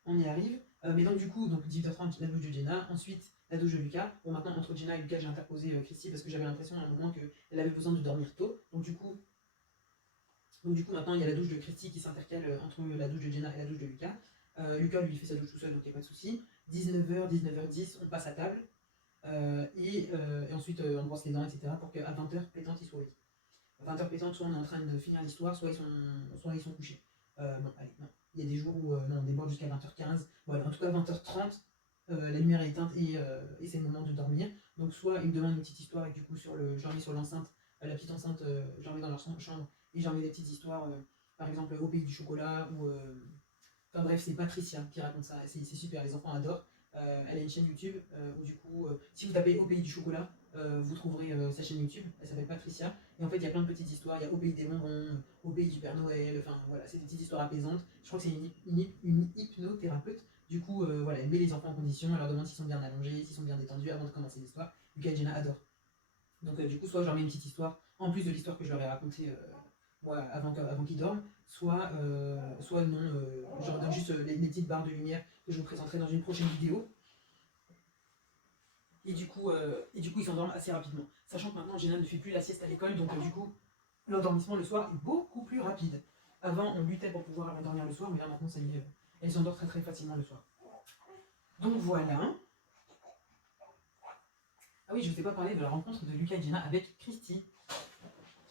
On y arrive. Mais donc, du coup, 18h30, la douche de Jenna, ensuite la douche de Lucas. Bon, maintenant, entre Jenna et Lucas, j'ai interposé Christy parce que j'avais l'impression à un moment qu'elle avait besoin de dormir tôt. Donc, du coup, Donc du coup maintenant il y a la douche de Christy qui s'intercale entre la douche de Jenna et la douche de Lucas. Lucas lui fait sa douche tout seul donc il n'y a pas de souci. 19h, 19h10, on passe à table. Et ensuite on brosse les dents, etc. pour qu'à 20h pétante ils soient au lit. À 20h pétante, soit on est en train de finir l'histoire, soit ils sont couchés. Non, allez, non. Il y a des jours où non, on déborde jusqu'à 20h15. Voilà, en tout cas 20h30, la lumière est éteinte et c'est le moment de dormir. Donc soit ils me demandent une petite histoire et du coup je leur mets sur l'enceinte, la petite enceinte, je leur mets dans leur chambre et je leur mets des petites histoires, par exemple au pays du chocolat ou enfin bref, c'est Patricia qui raconte ça, c'est super, les enfants adorent. Elle a une chaîne YouTube où du coup, si vous tapez Au pays du chocolat, vous trouverez sa chaîne YouTube, elle s'appelle Patricia. Et en fait, il y a plein de petites histoires, il y a Au pays des bonbons, Au pays du Père Noël, enfin voilà, c'est des petites histoires apaisantes. Je crois que c'est une hypnothérapeute. Du coup, voilà, elle met les enfants en condition, elle leur demande s'ils sont bien allongés, s'ils sont bien détendus avant de commencer l'histoire. Lucas et Jenna adorent. Donc du coup, soit je leur mets une petite histoire, en plus de l'histoire que je leur ai racontée moi, avant qu'ils dorment, soit non, je leur donne juste les petites barres de lumière que je vous présenterai dans une prochaine vidéo. Et du coup, ils s'endorment assez rapidement. Sachant que maintenant, Jenna ne fait plus la sieste à l'école, donc du coup, l'endormissement le soir est beaucoup plus rapide. Avant, on luttait pour pouvoir dormir le soir, mais là maintenant, ça y est, elle s'endort très très facilement le soir. Donc voilà. Ah oui, je ne vous ai pas parlé de la rencontre de Lucas et Jenna avec Christy.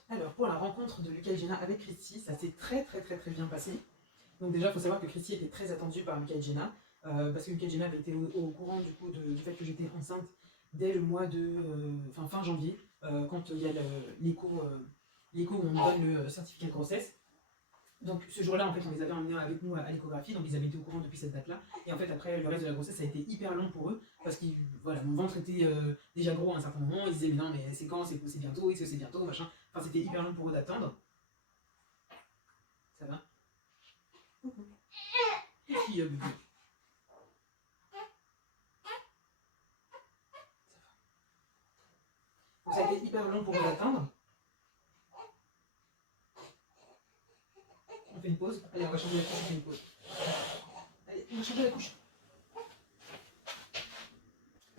Alors, pour la rencontre de Lucas et Jenna avec Christy, ça s'est très très très très bien passé. Donc déjà, il faut savoir que Christy était très attendue par Lucas et Jenna, parce que Lucas et Jenna avaient été au courant du coup du fait que j'étais enceinte dès le mois de fin janvier, quand il y a l'écho où on donne le certificat de grossesse. Donc ce jour-là, en fait, on les avait emmenés avec nous à l'échographie, donc ils avaient été au courant depuis cette date-là. Et en fait, après, le reste de la grossesse, ça a été hyper long pour eux, parce que voilà, mon ventre était déjà gros à un certain moment. Ils disaient, mais non, mais c'est quand, c'est bientôt, est-ce que c'est bientôt, machin. Enfin, c'était hyper long pour eux d'attendre. Ça va? Coucou. Qui, bébé? Donc ça a été hyper long pour eux d'attendre. On fait une pause. Allez, on va changer la couche, on fait une pause. Allez, on va changer la couche.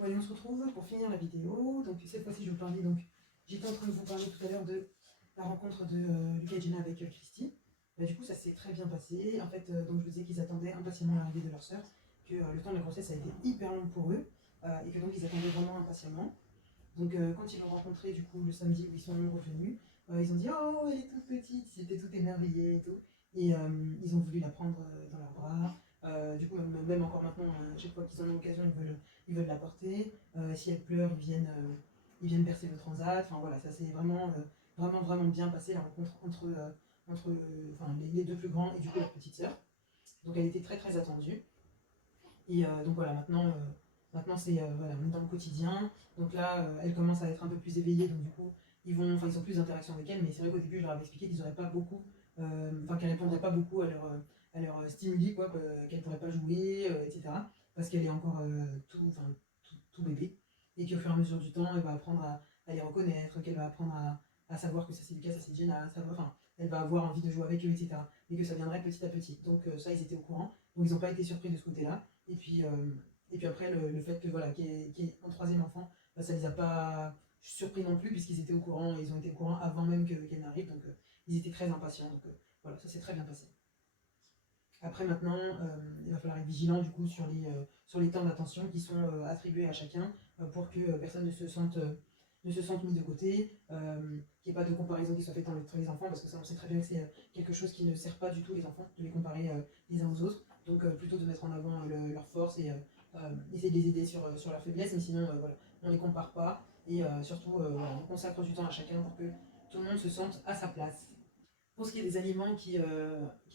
Allez, on se retrouve pour finir la vidéo. Donc cette fois-ci, je vais vous parler. Donc, j'étais en train de vous parler tout à l'heure de la rencontre de Lucas et Jenna avec Christy. Du coup, ça s'est très bien passé. En fait, donc je vous disais qu'ils attendaient impatiemment l'arrivée de leur sœur, que le temps de la grossesse a été hyper long pour eux, et que donc ils attendaient vraiment impatiemment. Donc quand ils l'ont rencontrée du coup le samedi où ils sont revenus, ils ont dit oh elle est toute petite, ils étaient tout émerveillés et tout. Et ils ont voulu la prendre dans leurs bras. Du coup même encore maintenant, chaque fois qu'ils en ont l'occasion, ils veulent la porter. Si elle pleure, ils viennent bercer le transat. Enfin voilà, ça s'est vraiment bien passé la rencontre entre les deux plus grands et du coup leur petite sœur. Donc elle était très très attendue. Et donc voilà, maintenant c'est voilà, on est dans le quotidien. Donc là, elle commence à être un peu plus éveillée, donc du coup, ils ont plus d'interaction avec elle. Mais c'est vrai qu'au début, je leur avais expliqué qu'ils n'auraient pas beaucoup, qu'elle répondrait pas beaucoup à leur stimuli, quoi, qu'elle pourrait pas jouer, etc. Parce qu'elle est encore tout bébé. Et qu'au fur et à mesure du temps, elle va apprendre à les reconnaître, qu'elle va apprendre à savoir que ça c'est Lucas, ça c'est Jenna, elle va avoir envie de jouer avec eux, etc. Mais que ça viendrait petit à petit. Donc ça, ils étaient au courant. Donc ils n'ont pas été surpris de ce côté-là. Et puis après, le fait que voilà, qu'il y ait un troisième enfant, ça les a pas surpris non plus, puisqu'ils étaient au courant, ils ont été au courant avant même qu'elle n'arrive, donc ils étaient très impatients. Donc voilà, ça s'est très bien passé. Après maintenant, il va falloir être vigilant du coup sur les temps d'attention qui sont attribués à chacun pour que personne ne se sente mis de côté, qu'il n'y ait pas de comparaison qui soit faite entre les enfants, parce que ça on sait très bien que c'est quelque chose qui ne sert pas du tout les enfants, de les comparer les uns aux autres. Donc plutôt de mettre en avant leurs forces et essayer de les aider sur leurs faiblesses, mais sinon voilà, on ne les compare pas et surtout voilà, on consacre du temps à chacun pour que tout le monde se sente à sa place. Pour ce qui est des aliments qui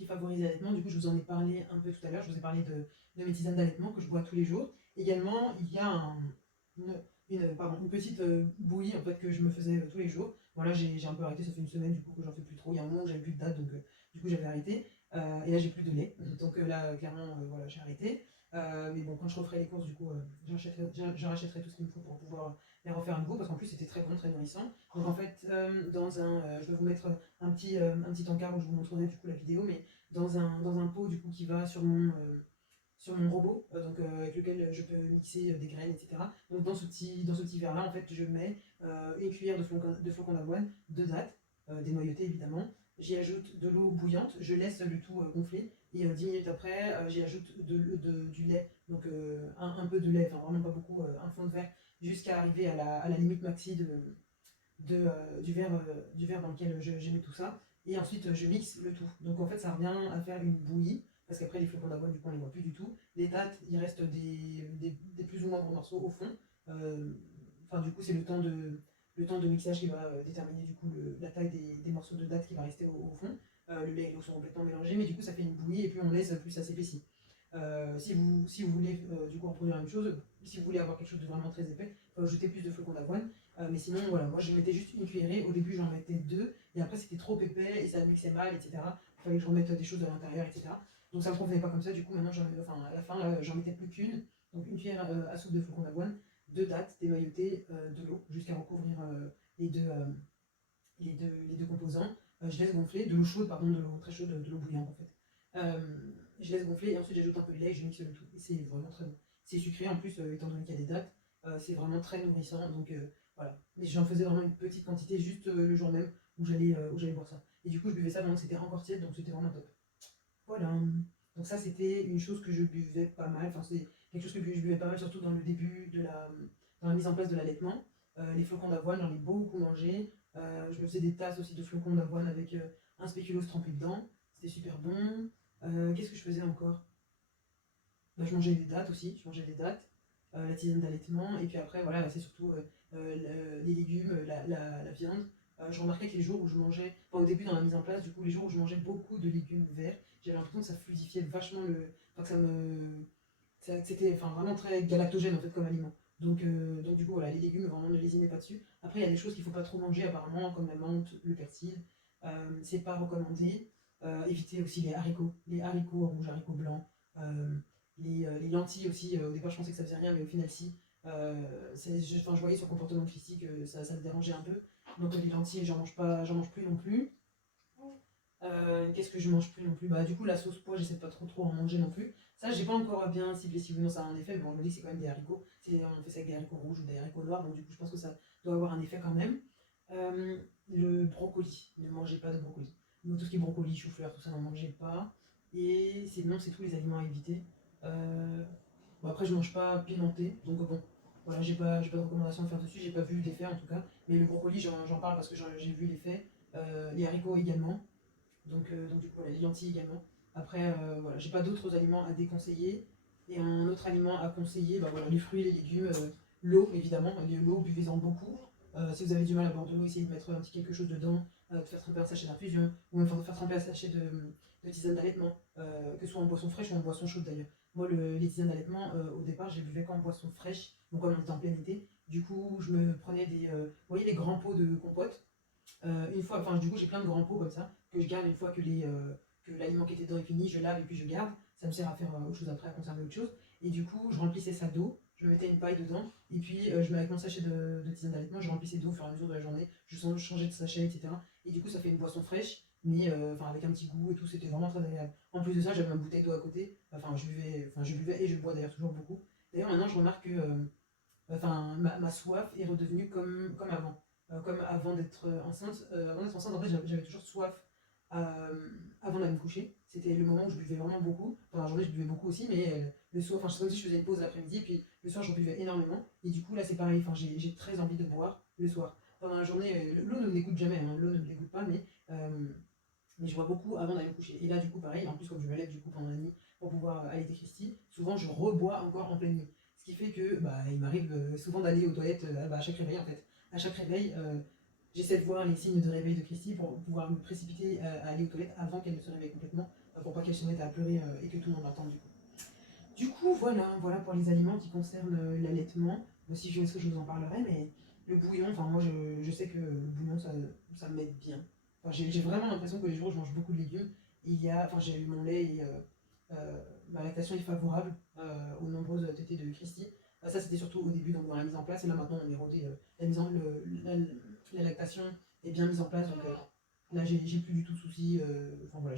favorisent l'allaitement, du coup je vous en ai parlé un peu tout à l'heure, je vous ai parlé de mes tisanes d'allaitement que je bois tous les jours. Également, il y a une petite bouillie en fait, que je me faisais tous les jours. Voilà, j'ai un peu arrêté, ça fait une semaine du coup que j'en fais plus trop. Il y a un moment où j'avais plus de date, donc du coup j'avais arrêté. Et là j'ai plus de lait, donc là clairement voilà, j'ai arrêté. Mais bon, quand je referai les courses, du coup, je rachèterai tout ce qu'il me faut pour pouvoir les refaire à nouveau, parce qu'en plus c'était très bon, très nourrissant. Donc en fait, je vais vous mettre un petit encart où je vous montrerai du coup la vidéo, mais dans un pot du coup qui va sur mon robot, avec lequel je peux mixer des graines, etc. Donc dans ce petit verre là, en fait, je mets une cuillère de flocons d'avoine, 2 dattes, des noyautés évidemment, j'y ajoute de l'eau bouillante, je laisse le tout gonfler, et 10 minutes après, j'y ajoute du lait, donc un peu de lait, enfin vraiment pas beaucoup, un fond de verre, jusqu'à arriver à la limite maxi du verre dans lequel j'ai mis tout ça. Et ensuite, je mixe le tout. Donc en fait, ça revient à faire une bouillie, parce qu'après, les flocons d'avoine, du coup, on les voit plus du tout. Les dattes, il reste des plus ou moins gros morceaux au fond. Enfin, du coup, c'est le temps de mixage qui va déterminer du coup la taille des morceaux de dattes qui va rester au fond. Le lait et l'eau sont complètement mélangés, mais du coup, ça fait une bouillie et puis on laisse, plus ça s'épaissit. Si vous voulez du coup reproduire la même chose, si vous voulez avoir quelque chose de vraiment très épais, il faut ajouter plus de flocons d'avoine. Mais sinon, voilà, moi je mettais juste une cuillerée. Au début, j'en mettais deux, et après c'était trop épais et ça mixait mal, etc. Il fallait que je remette des choses à l'intérieur, etc. Donc ça me convenait pas comme ça. Du coup, maintenant, enfin, à la fin, là, j'en mettais plus qu'une. Donc une cuillère à soupe de flocons d'avoine, deux dattes démaillotées, de l'eau, jusqu'à recouvrir les deux, les deux composants. Je laisse gonfler, de l'eau chaude, pardon, de l'eau très chaude, de l'eau bouillante en fait. Je laisse gonfler et ensuite j'ajoute un peu de lait et je mixe le tout. Et c'est vraiment très bon. C'est sucré en plus, étant donné qu'il y a des dattes. C'est vraiment très nourrissant. Donc voilà. Mais j'en faisais vraiment une petite quantité juste le jour même où j'allais boire ça. Et du coup, je buvais ça pendant que c'était encore tiède, donc c'était vraiment top. Voilà. Donc ça, c'était une chose que je buvais pas mal. Enfin, c'est quelque chose que je buvais pas mal, surtout dans le début dans la mise en place de l'allaitement. Les flocons d'avoine, j'en ai beaucoup mangé. Je me faisais des tasses aussi de flocons d'avoine avec un spéculoos trempé dedans. C'était super bon. Qu'est-ce que je faisais encore? Bah, je mangeais des dattes aussi. Je mangeais des dattes, la tisane d'allaitement. Et puis après, voilà, c'est surtout les légumes, la viande. Je remarquais que les jours où je mangeais, enfin, au début dans la mise en place, du coup, les jours où je mangeais beaucoup de légumes verts, j'avais l'impression que ça fluidifiait vachement enfin, que ça me. C'était enfin, vraiment très galactogène en fait comme aliment. Donc du coup, voilà, les légumes, vraiment ne lésinez pas dessus. Après, il y a des choses qu'il ne faut pas trop manger apparemment, comme la menthe, le persil. C'est pas recommandé. Évitez aussi les haricots rouges, haricots blancs. Euh, les lentilles aussi, au départ je pensais que ça faisait rien, mais au final si. Enfin, je voyais sur le comportement de Christy que ça me dérangeait un peu. Donc les lentilles, j'en mange plus non plus. Qu'est-ce que je mange plus non plus? Bah du coup la sauce pois, j'essaie de pas trop en manger non plus. Ça j'ai pas encore bien ciblé si oui ou non ça a un effet, mais bon je me dis que c'est quand même des haricots. On fait ça avec des haricots rouges ou des haricots noirs, donc du coup je pense que ça doit avoir un effet quand même. Le brocoli, ne mangez pas de brocoli. Donc tout ce qui est brocoli, chou-fleur, tout ça n'en mangez pas. Et sinon c'est tous les aliments à éviter. Euh, Bon, après, je mange pas pimenté, donc bon, voilà, j'ai pas de recommandation à faire dessus, j'ai pas vu d'effet en tout cas. Mais le brocoli, j'en parle parce que j'ai vu l'effet. Les haricots également, donc du coup, voilà, les lentilles également. Après, voilà, j'ai pas d'autres aliments à déconseiller. Et un autre aliment à conseiller, bah voilà, les fruits, les légumes, l'eau évidemment. L'eau, buvez-en beaucoup. Si vous avez du mal à boire de l'eau, essayez de mettre un petit quelque chose dedans, de faire tremper un sachet d'infusion, ou même faire tremper un sachet de tisane d'allaitement, que ce soit en boisson fraîche ou en boisson chaude d'ailleurs. Moi, les tisanes d'allaitement, au départ, je les buvais qu'en boisson fraîche, donc quand on était en plein été. Du coup, je me prenais vous voyez les grands pots de compote. Une fois, enfin, du coup, j'ai plein de grands pots comme ça, que je garde une fois que l'aliment qui était dedans est fini, je lave et puis je garde. Ça me sert à faire autre chose après, à conserver autre chose. Et du coup, je remplissais ça d'eau, je me mettais une paille dedans, et puis je avec mon sachet de tisane d'allaitement, je remplissais d'eau au fur et à mesure de la journée, je changeais de sachet, etc. Et du coup, ça fait une boisson fraîche, mais enfin, avec un petit goût et tout, c'était vraiment très agréable. En plus de ça, j'avais ma bouteille d'eau à côté, enfin, je buvais et je bois d'ailleurs toujours beaucoup. D'ailleurs, maintenant, je remarque que enfin, ma soif est redevenue comme avant. Comme avant d'être enceinte. Avant d'être enceinte, en fait, j'avais toujours soif avant d'aller me coucher. C'était le moment où je buvais vraiment beaucoup. Pendant la journée, je buvais beaucoup aussi, mais le soir, enfin, c'est comme si je faisais une pause l'après-midi, puis le soir, j'en buvais énormément. Et du coup, là, c'est pareil. Enfin, j'ai très envie de boire le soir. Pendant la journée, l'eau ne me dégoûte jamais, hein, l'eau ne me dégoûte pas, mais je bois beaucoup avant d'aller me coucher. Et là, du coup, pareil, en plus, comme je me lève du coup pendant la nuit pour pouvoir allaiter Christy, souvent je rebois encore en pleine nuit. Ce qui fait que bah, il m'arrive souvent d'aller aux toilettes à chaque réveil en fait. À chaque réveil, j'essaie de voir les signes de réveil de Christy pour pouvoir me précipiter à aller aux toilettes avant qu'elle ne se réveille complètement, pour pas qu'elle se mette à pleurer et que tout le monde l'entende du coup. Du coup, voilà pour les aliments qui concernent l'allaitement. Si je est-ce que je vous en parlerai, mais le bouillon, enfin moi je sais que le bouillon ça m'aide bien. Enfin, j'ai vraiment l'impression que les jours où je mange beaucoup de légumes, enfin j'ai eu mon lait et ma lactation est favorable aux nombreuses tétées de Christy. Ça c'était surtout au début donc dans la mise en place et là maintenant on est rodé. La, mise en, la lactation est bien mise en place donc là j'ai plus du tout de soucis. Enfin voilà,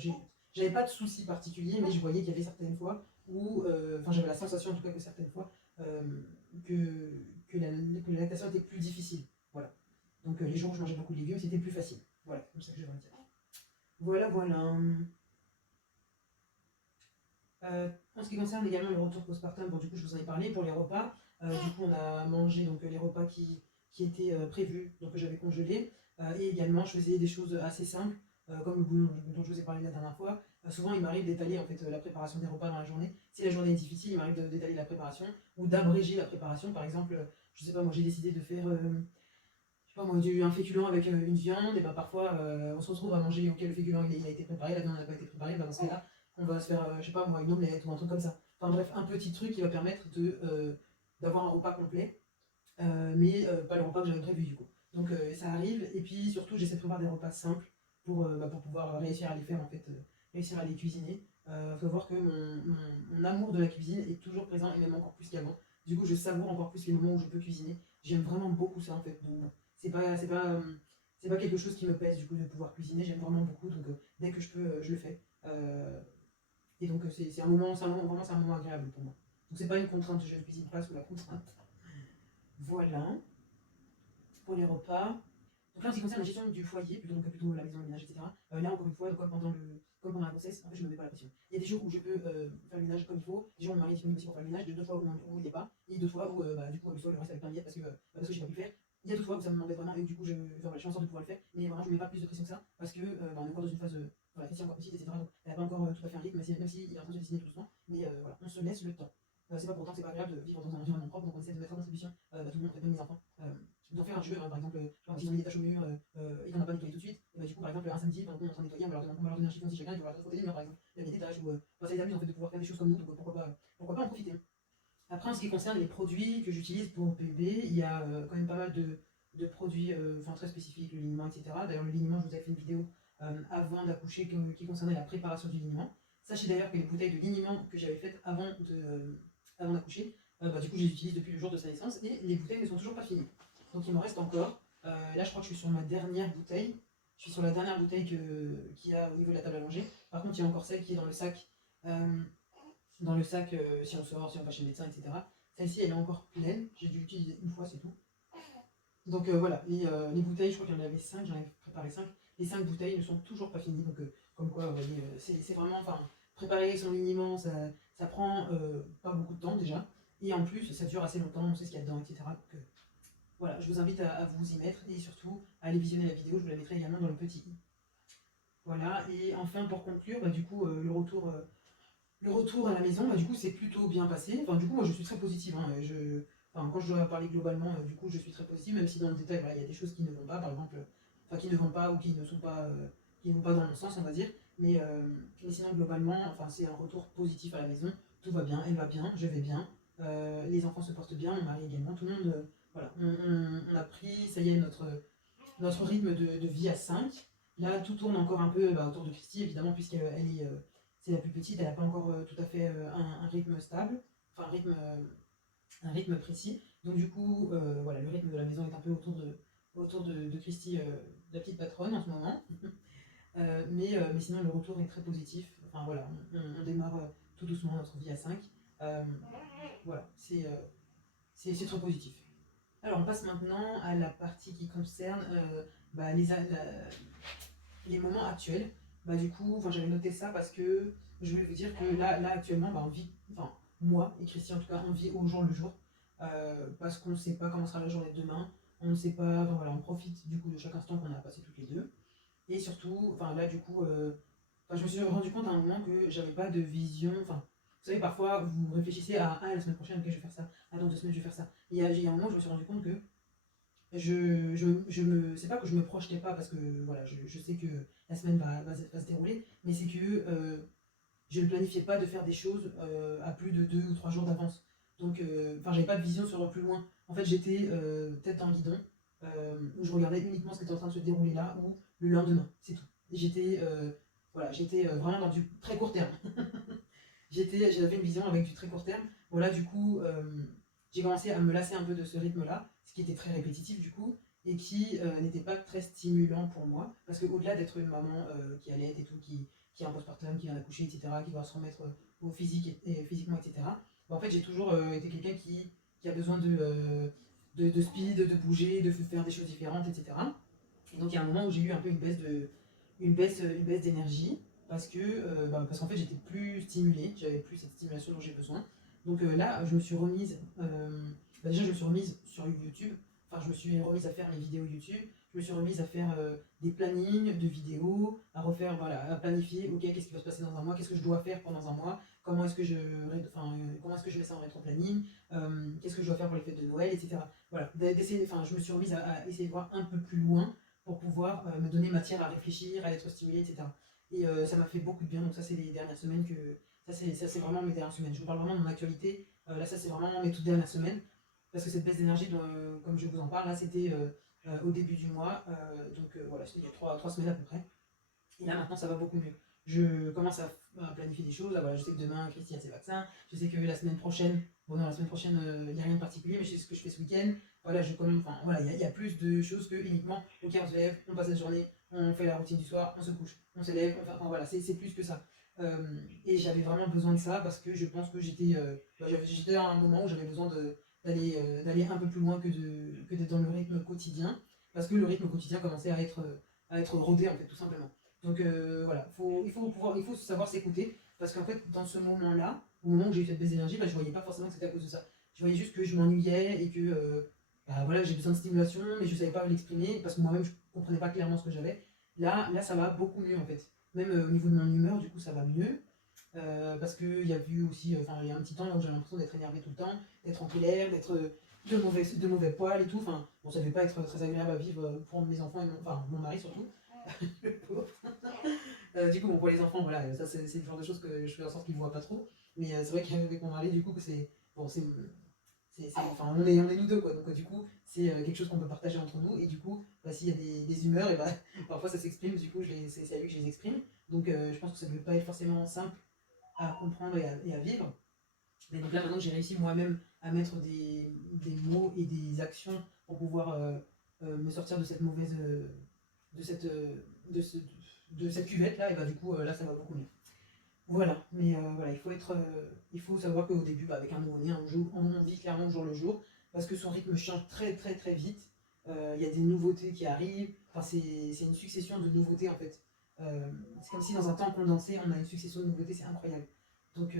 j'avais pas de soucis particuliers mais je voyais qu'il y avait certaines fois où, enfin j'avais la sensation en tout cas que certaines fois euh, que la lactation était plus difficile. Voilà. Donc les jours où je mangeais beaucoup de légumes, c'était plus facile. Voilà, c'est comme ça que je vais dire. Voilà, voilà. En ce qui concerne également le retour postpartum, bon, du coup, je vous en ai parlé pour les repas. Du coup, on a mangé donc, les repas qui étaient prévus, donc que j'avais congelés. Et également, je faisais des choses assez simples, comme le bouillon dont je vous ai parlé la dernière fois. Souvent, il m'arrive d'étaler en fait, la préparation des repas dans la journée. Si la journée est difficile, il m'arrive d'étaler la préparation ou d'abréger la préparation. Par exemple, je sais pas, moi j'ai décidé de faire je sais pas moi, un féculent avec une viande, et bah parfois on se retrouve à manger, ok, le féculent il a été préparé, la viande n'a pas été préparée, bah dans ce cas-là, on va se faire, je sais pas moi, une omelette ou un truc comme ça. Enfin bref, un petit truc qui va permettre d'avoir un repas complet, mais pas le repas que j'avais prévu du coup. Donc ça arrive, et puis surtout j'essaie de préparer des repas simples pour pouvoir réussir à les faire en fait, réussir à les cuisiner. Faut voir que mon amour de la cuisine est toujours présent et même encore plus qu'avant. Du coup, je savoure encore plus les moments où je peux cuisiner. J'aime vraiment beaucoup ça en fait. Donc, c'est pas quelque chose qui me pèse du coup de pouvoir cuisiner. J'aime vraiment beaucoup. Donc, dès que je peux, je le fais. Et donc, vraiment, c'est un moment agréable pour moi. Donc, c'est pas une contrainte. Je ne cuisine pas sous la contrainte. Voilà pour les repas. Donc là, en ce qui concerne la gestion du foyer, plutôt la maison, le ménage, etc. Là, encore une fois, comme pendant la grossesse, en fait, je ne me mets pas la pression. Il y a des jours où je peux faire le ménage comme il faut, des jours où mon mari est disponible aussi pour faire le ménage, d'autres fois où il n'est pas, et d'autres fois où du coup le sol reste avec plein de miettes parce que j'ai pas pu le faire. Il y a d'autres fois où ça me demandait vraiment et du coup je suis en sorte de pouvoir le faire, mais vraiment je ne mets pas plus de pression que ça parce que on est encore dans une phase, voilà, Fessie est encore petite, etc. Donc elle n'a pas encore tout à fait un rythme, même si il est en train de se dessiner tout doucement, mais voilà, on se laisse le temps. C'est pas pourtant c'est pas agréable de vivre dans un environnement propre, donc on essaie de mettre en contribution tout le monde, en fait, même les enfants. D'en faire un jeu, hein, par exemple, s'ils ont mis des taches au mur et qu'on n'a pas nettoyé tout de suite, et bah, du coup, par exemple, un samedi, pendant qu'on est en train de nettoyer, on va leur donner un chiffon si chacun, et on va leur frotter les murs, par exemple. Il y a des tâches, ça les amuse en fait de pouvoir faire des choses comme nous, donc pourquoi pas en profiter. Après, en ce qui concerne les produits que j'utilise pour bébé, il y a quand même pas mal de produits très spécifiques, le liniment, etc. D'ailleurs, le liniment, je vous avais fait une vidéo avant d'accoucher qui concernait la préparation du liniment. Sachez d'ailleurs que les bouteilles de liniment que j'avais faites avant d'accoucher, du coup, je les utilise depuis le jour de sa naissance et les bouteilles ne sont toujours pas finies. Donc, il m'en reste encore. Là, je crois que je suis sur ma dernière bouteille. Je suis sur la dernière bouteille qu'il y a au niveau de la table à manger. Par contre, il y a encore celle qui est dans le sac. Si on sort, si on va chez le médecin, etc. Celle-ci, elle est encore pleine. J'ai dû l'utiliser une fois, c'est tout. Donc voilà, les bouteilles, je crois qu'il y en avait 5, j'en ai préparé 5. Les 5 bouteilles ne sont toujours pas finies. Donc, comme quoi, vous voyez, c'est vraiment. Enfin, préparer son liniment, ça prend pas beaucoup de temps déjà. Et en plus, ça dure assez longtemps, on sait ce qu'il y a dedans, etc. Donc, voilà, je vous invite à vous y mettre et surtout à aller visionner la vidéo. Je vous la mettrai également dans le petit i. Voilà, et enfin, pour conclure, du coup, le retour à la maison, du coup, c'est plutôt bien passé. Enfin, du coup, moi, je suis très positive. Hein. Quand je dois parler globalement, du coup, je suis très positive, même si dans le détail, voilà, il y a des choses qui ne vont pas, par exemple, qui ne vont pas ou qui ne vont pas dans mon sens, on va dire. Mais sinon, globalement, c'est un retour positif à la maison. Tout va bien, elle va bien, je vais bien. Les enfants se portent bien, mon mari également. Tout le monde, voilà, on a pris, ça y est, notre rythme de vie à 5. Là, tout tourne encore un peu autour de Christy, évidemment, puisqu'elle c'est la plus petite, elle n'a pas encore tout à fait un rythme stable, enfin un rythme précis. Donc du coup, voilà, le rythme de la maison est un peu autour de Christy, la petite patronne en ce moment. Mais sinon, le retour est très positif. Enfin voilà, on démarre tout doucement notre vie à 5. Voilà, c'est très positif. Alors on passe maintenant à la partie qui concerne les moments actuels. Du coup, j'avais noté ça parce que je voulais vous dire que là actuellement, on vit, enfin moi et Christian en tout cas, on vit au jour le jour. Parce qu'on ne sait pas comment sera la journée de demain. On ne sait pas, voilà, on profite du coup de chaque instant qu'on a passé toutes les deux. Et surtout, là du coup, je me suis rendu compte à un moment que j'avais pas de vision. Enfin, vous savez, parfois vous réfléchissez à la semaine prochaine, ok, je vais faire ça. Ah, dans 2 semaines, je vais faire ça. Et il y a un moment où je me suis rendu compte que c'est pas que je me projetais pas parce que voilà, je sais que la semaine va se dérouler, mais c'est que je ne planifiais pas de faire des choses à plus de 2 ou 3 jours d'avance. Donc, j'avais pas de vision sur le plus loin. En fait, j'étais tête dans le guidon, où je regardais uniquement ce qui était en train de se dérouler là ou le lendemain, c'est tout. Et j'étais vraiment dans du très court terme. J'avais une vision avec du très court terme. Bon, là, du coup, j'ai commencé à me lasser un peu de ce rythme-là, ce qui était très répétitif, du coup, et qui n'était pas très stimulant pour moi. Parce qu'au-delà d'être une maman qui allait et tout, qui est en postpartum, qui vient d'accoucher, etc., qui doit se remettre au physique et physiquement, etc., en fait, j'ai toujours été quelqu'un qui a besoin de speed, de bouger, de faire des choses différentes, etc. Et donc, il y a un moment où j'ai eu un peu une baisse une baisse d'énergie parce qu'en fait j'étais plus stimulée, j'avais plus cette stimulation dont j'ai besoin. Donc là, je me suis remise, déjà je me suis remise sur YouTube, enfin je me suis remise à faire mes vidéos YouTube, je me suis remise à faire des plannings de vidéos, à refaire, voilà, à planifier, ok, qu'est-ce qui va se passer dans un mois, qu'est-ce que je dois faire pendant un mois, comment est-ce que je mets ça en rétro-planning, qu'est-ce que je dois faire pour les fêtes de Noël, etc. Voilà, je me suis remise à essayer de voir un peu plus loin pour pouvoir me donner matière à réfléchir, à être stimulé, etc. Et ça m'a fait beaucoup de bien, donc ça c'est les dernières semaines que... Ça c'est vraiment mes dernières semaines. Je vous parle vraiment de mon actualité. Là ça c'est vraiment mes toutes dernières semaines. Parce que cette baisse d'énergie, comme je vous en parle, là c'était au début du mois. Voilà, c'était il y a trois semaines à peu près. Et là maintenant ça va beaucoup mieux. Je commence à planifier des choses. Là, voilà, je sais que demain Christine a ses vaccins. Je sais que la semaine prochaine, bon non, la semaine prochaine il n'y a rien de particulier, mais je sais ce que je fais ce week-end. Voilà, enfin, voilà, il y a plus de choses que uniquement, ok, on se lève, on passe la journée, on fait la routine du soir, on se couche, on se lève, enfin voilà, c'est plus que ça. Et j'avais vraiment besoin de ça parce que je pense que j'étais à un moment où j'avais besoin d'aller un peu plus loin que d'être dans le rythme quotidien, parce que le rythme quotidien commençait à être rodé en fait, tout simplement. Donc voilà, il faut savoir s'écouter, parce qu'en fait, dans ce moment-là, au moment où j'ai eu cette baisse d'énergie, je voyais pas forcément que c'était à cause de ça. Je voyais juste que je m'ennuyais et que voilà, j'ai besoin de stimulation, mais je savais pas l'exprimer, parce que moi-même, je comprenais pas clairement ce que j'avais. Là, ça va beaucoup mieux en fait. Même au niveau de mon humeur, du coup, ça va mieux. Parce qu'il y a eu aussi, il y a un petit temps où j'avais l'impression d'être énervé tout le temps, d'être en colère, d'être de mauvais poils et tout. Enfin, bon, ça devait pas être très agréable à vivre pour mes enfants et mon mari surtout. Le pauvre. Du coup, bon, pour les enfants, voilà, ça c'est le genre de choses que je fais en sorte qu'ils ne voient pas trop. Mais c'est vrai qu'avec mon mari, du coup, c'est. Bon, enfin, on est nous deux, quoi. Donc, du coup, c'est quelque chose qu'on peut partager entre nous. Et du coup, s'il y a des humeurs, et parfois ça s'exprime. Du coup, c'est à lui que je les exprime. Donc, je pense que ça ne peut pas être forcément simple à comprendre et à vivre. Mais donc là, maintenant que j'ai réussi moi-même à mettre des mots et des actions pour pouvoir me sortir de cette mauvaise. De cette, de cette cuvette là, et du coup, là, ça va beaucoup mieux. Voilà, mais voilà, il faut savoir qu'au début, avec un nouveau-né, on vit clairement au jour le jour, parce que son rythme change très très très vite. Il y a des nouveautés qui arrivent, enfin, c'est une succession de nouveautés en fait. C'est comme si dans un temps condensé, on a une succession de nouveautés, c'est incroyable. Donc,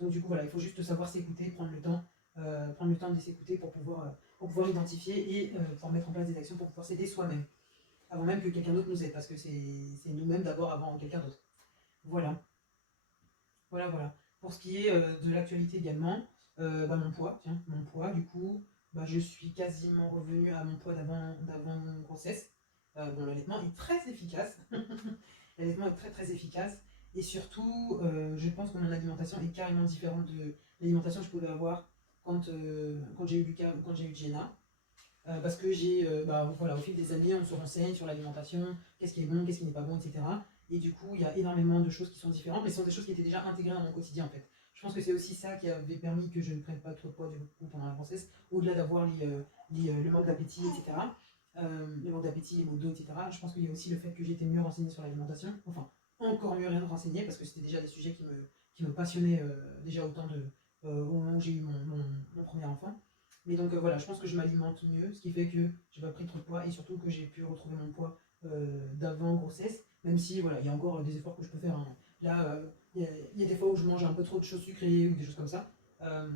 du coup, voilà, il faut juste savoir s'écouter, prendre le temps de s'écouter pour pouvoir identifier et pour mettre en place des actions pour pouvoir s'aider soi-même, avant même que quelqu'un d'autre nous aide, parce que c'est nous-mêmes d'abord avant quelqu'un d'autre. Voilà. Voilà. Pour ce qui est de l'actualité également, mon poids, du coup, je suis quasiment revenue à mon poids d'avant grossesse. L'allaitement est très efficace. L'allaitement est très très efficace. Et surtout, je pense que mon alimentation est carrément différente de l'alimentation que je pouvais avoir quand j'ai eu Lucas ou quand j'ai eu Jenna. Parce que au fil des années, on se renseigne sur l'alimentation, qu'est-ce qui est bon, qu'est-ce qui n'est pas bon, etc. Et du coup, il y a énormément de choses qui sont différentes, mais ce sont des choses qui étaient déjà intégrées dans mon quotidien en fait. Je pense que c'est aussi ça qui avait permis que je ne prenne pas trop de poids du coup pendant la grossesse, au-delà d'avoir le manque d'appétit, etc. Le manque d'appétit, les maux de dos, etc. Je pense qu'il y a aussi le fait que j'étais mieux renseignée sur l'alimentation, enfin encore mieux renseignée, parce que c'était déjà des sujets qui me passionnaient déjà au moment où j'ai eu mon premier enfant. Mais donc voilà, je pense que je m'alimente mieux, ce qui fait que j'ai pas pris trop de poids et surtout que j'ai pu retrouver mon poids d'avant grossesse, même si voilà, il y a encore des efforts que je peux faire, hein. Là, il y a des fois où je mange un peu trop de choses sucrées ou des choses comme ça. Euh,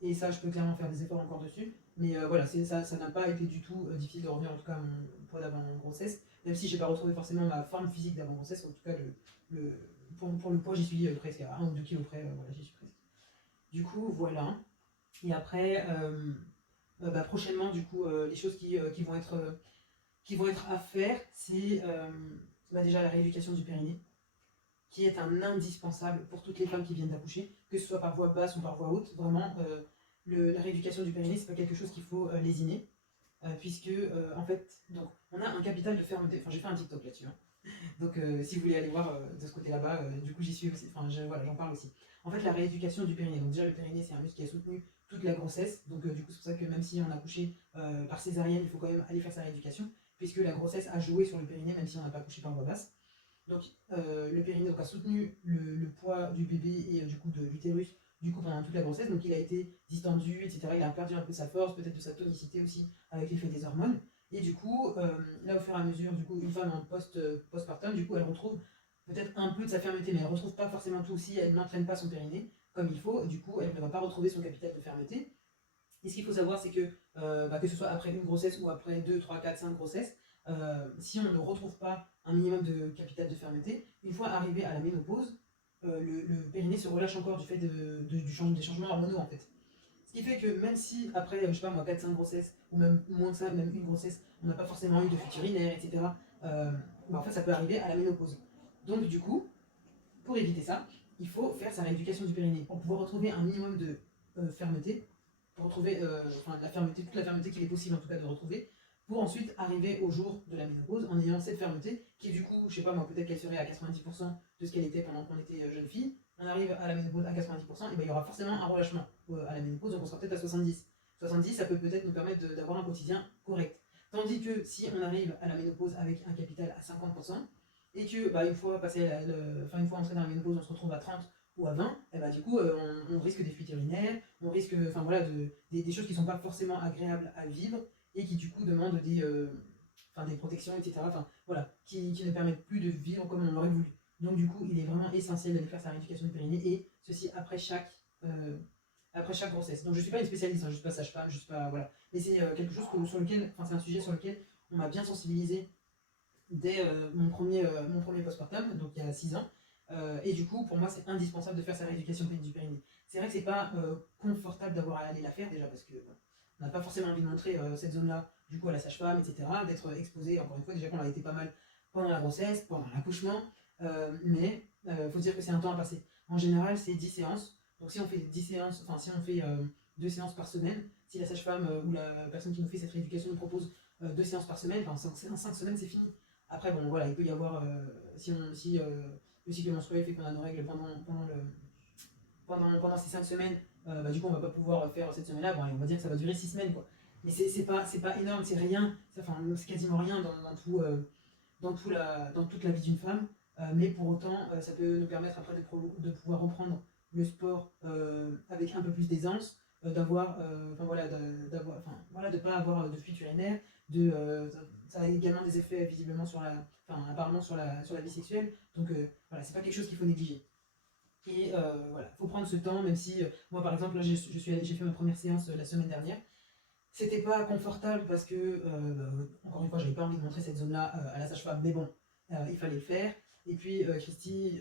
et ça, je peux clairement faire des efforts encore dessus. Mais voilà, ça n'a pas été du tout difficile de revenir en tout cas à mon poids d'avant grossesse, même si j'ai pas retrouvé forcément ma forme physique d'avant grossesse. En tout cas, le, pour le poids, j'y suis presque à 1 ou 2 kilos près, voilà, j'y suis presque. Du coup, voilà. Et après, prochainement, du coup, les choses qui vont être à faire, c'est déjà la rééducation du périnée, qui est un indispensable pour toutes les femmes qui viennent d'accoucher, que ce soit par voie basse ou par voie haute. Vraiment, la rééducation du périnée, c'est pas quelque chose qu'il faut lésiner, puisque en fait, donc, on a un capital de fermeté. Enfin, j'ai fait un TikTok là-dessus, hein. Donc, si vous voulez aller voir de ce côté là-bas, du coup, j'y suis aussi. Enfin, voilà, j'en parle aussi. En fait, la rééducation du périnée. Donc, déjà, le périnée, c'est un muscle qui a soutenu toute la grossesse. Donc, du coup, c'est pour ça que même si on a accouché par césarienne, il faut quand même aller faire sa rééducation, puisque la grossesse a joué sur le périnée, même si on n'a pas accouché par voie basse. Donc, le périnée a soutenu le poids du bébé et du coup de l'utérus du coup pendant toute la grossesse. Donc, il a été distendu, etc. Il a perdu un peu de sa force, peut-être de sa tonicité aussi, avec l'effet des hormones. Et du coup, là au fur et à mesure, du coup, une femme en postpartum, du coup, elle retrouve peut-être un peu de sa fermeté, mais elle ne retrouve pas forcément tout si elle n'entraîne pas son périnée comme il faut. Du coup, elle ne va pas retrouver son capital de fermeté. Et ce qu'il faut savoir, c'est que ce soit après une grossesse ou après 2, 3, 4, 5 grossesses, si on ne retrouve pas un minimum de capital de fermeté, une fois arrivé à la ménopause, le périnée se relâche encore du fait des changements hormonaux en fait. Ce qui fait que même si après, je sais pas moi, 4-5 grossesses, ou même moins que ça, même une grossesse, on n'a pas forcément eu de fuite urinaire, etc., en fait ça peut arriver à la ménopause. Donc du coup, pour éviter ça, il faut faire sa rééducation du périnée pour pouvoir retrouver un minimum de fermeté, pour retrouver la fermeté, toute la fermeté qu'il est possible en tout cas de retrouver, pour ensuite arriver au jour de la ménopause en ayant cette fermeté qui du coup, je sais pas moi, peut-être qu'elle serait à 90% de ce qu'elle était pendant qu'on était jeune fille. On arrive à la ménopause à 90%, et ben il y aura forcément un relâchement à la ménopause, donc on sera peut-être à 70. 70, ça peut peut-être nous permettre d'avoir un quotidien correct. Tandis que si on arrive à la ménopause avec un capital à 50%, et que une fois passé une fois entré dans la ménopause, on se retrouve à 30 ou à 20, et du coup on risque des fuites urinaires, on risque des choses qui ne sont pas forcément agréables à vivre et qui du coup demandent des protections, etc. Qui ne permettent plus de vivre comme on l'aurait voulu. Donc du coup, il est vraiment essentiel d'aller faire sa rééducation du périnée, et ceci après chaque grossesse. Donc je ne suis pas une spécialiste, je ne suis pas sage-femme, je suis pas voilà, mais c'est quelque chose sur lequel, c'est un sujet sur lequel on m'a bien sensibilisé dès mon premier postpartum, donc il y a 6 ans. Et du coup, pour moi, c'est indispensable de faire sa rééducation du périnée. C'est vrai que c'est pas confortable d'avoir à aller la faire déjà parce que on n'a pas forcément envie de montrer cette zone-là du coup à la sage-femme, etc. D'être exposé, encore une fois, déjà qu'on a été pas mal pendant la grossesse, pendant l'accouchement, mais il faut dire que c'est un temps à passer. En général, c'est 10 séances. Donc si on fait 10 séances, si on fait 2 séances par semaine, si la sage-femme ou la personne qui nous fait cette rééducation nous propose 2 séances par semaine, en 5 semaines, c'est fini. Après, bon, voilà, il peut y avoir, si le cycle menstruel fait qu'on a nos règles pendant ces 5 semaines, du coup, on va pas pouvoir faire cette semaine-là. Bon, on va dire que ça va durer 6 semaines, quoi. Mais c'est pas énorme, c'est rien, c'est quasiment rien dans toute la vie d'une femme. Mais pour autant, ça peut nous permettre après de pouvoir reprendre le sport avec un peu plus d'aisance, de pas avoir de fuite urinaire, ça a également des effets visiblement apparemment sur la vie sexuelle. Donc c'est pas quelque chose qu'il faut négliger. Et il faut prendre ce temps, même si moi par exemple, là, j'ai fait ma première séance la semaine dernière. C'était pas confortable parce que, encore une fois, j'avais pas envie de montrer cette zone-là à la sage-femme, mais bon, il fallait le faire. Et puis Christy,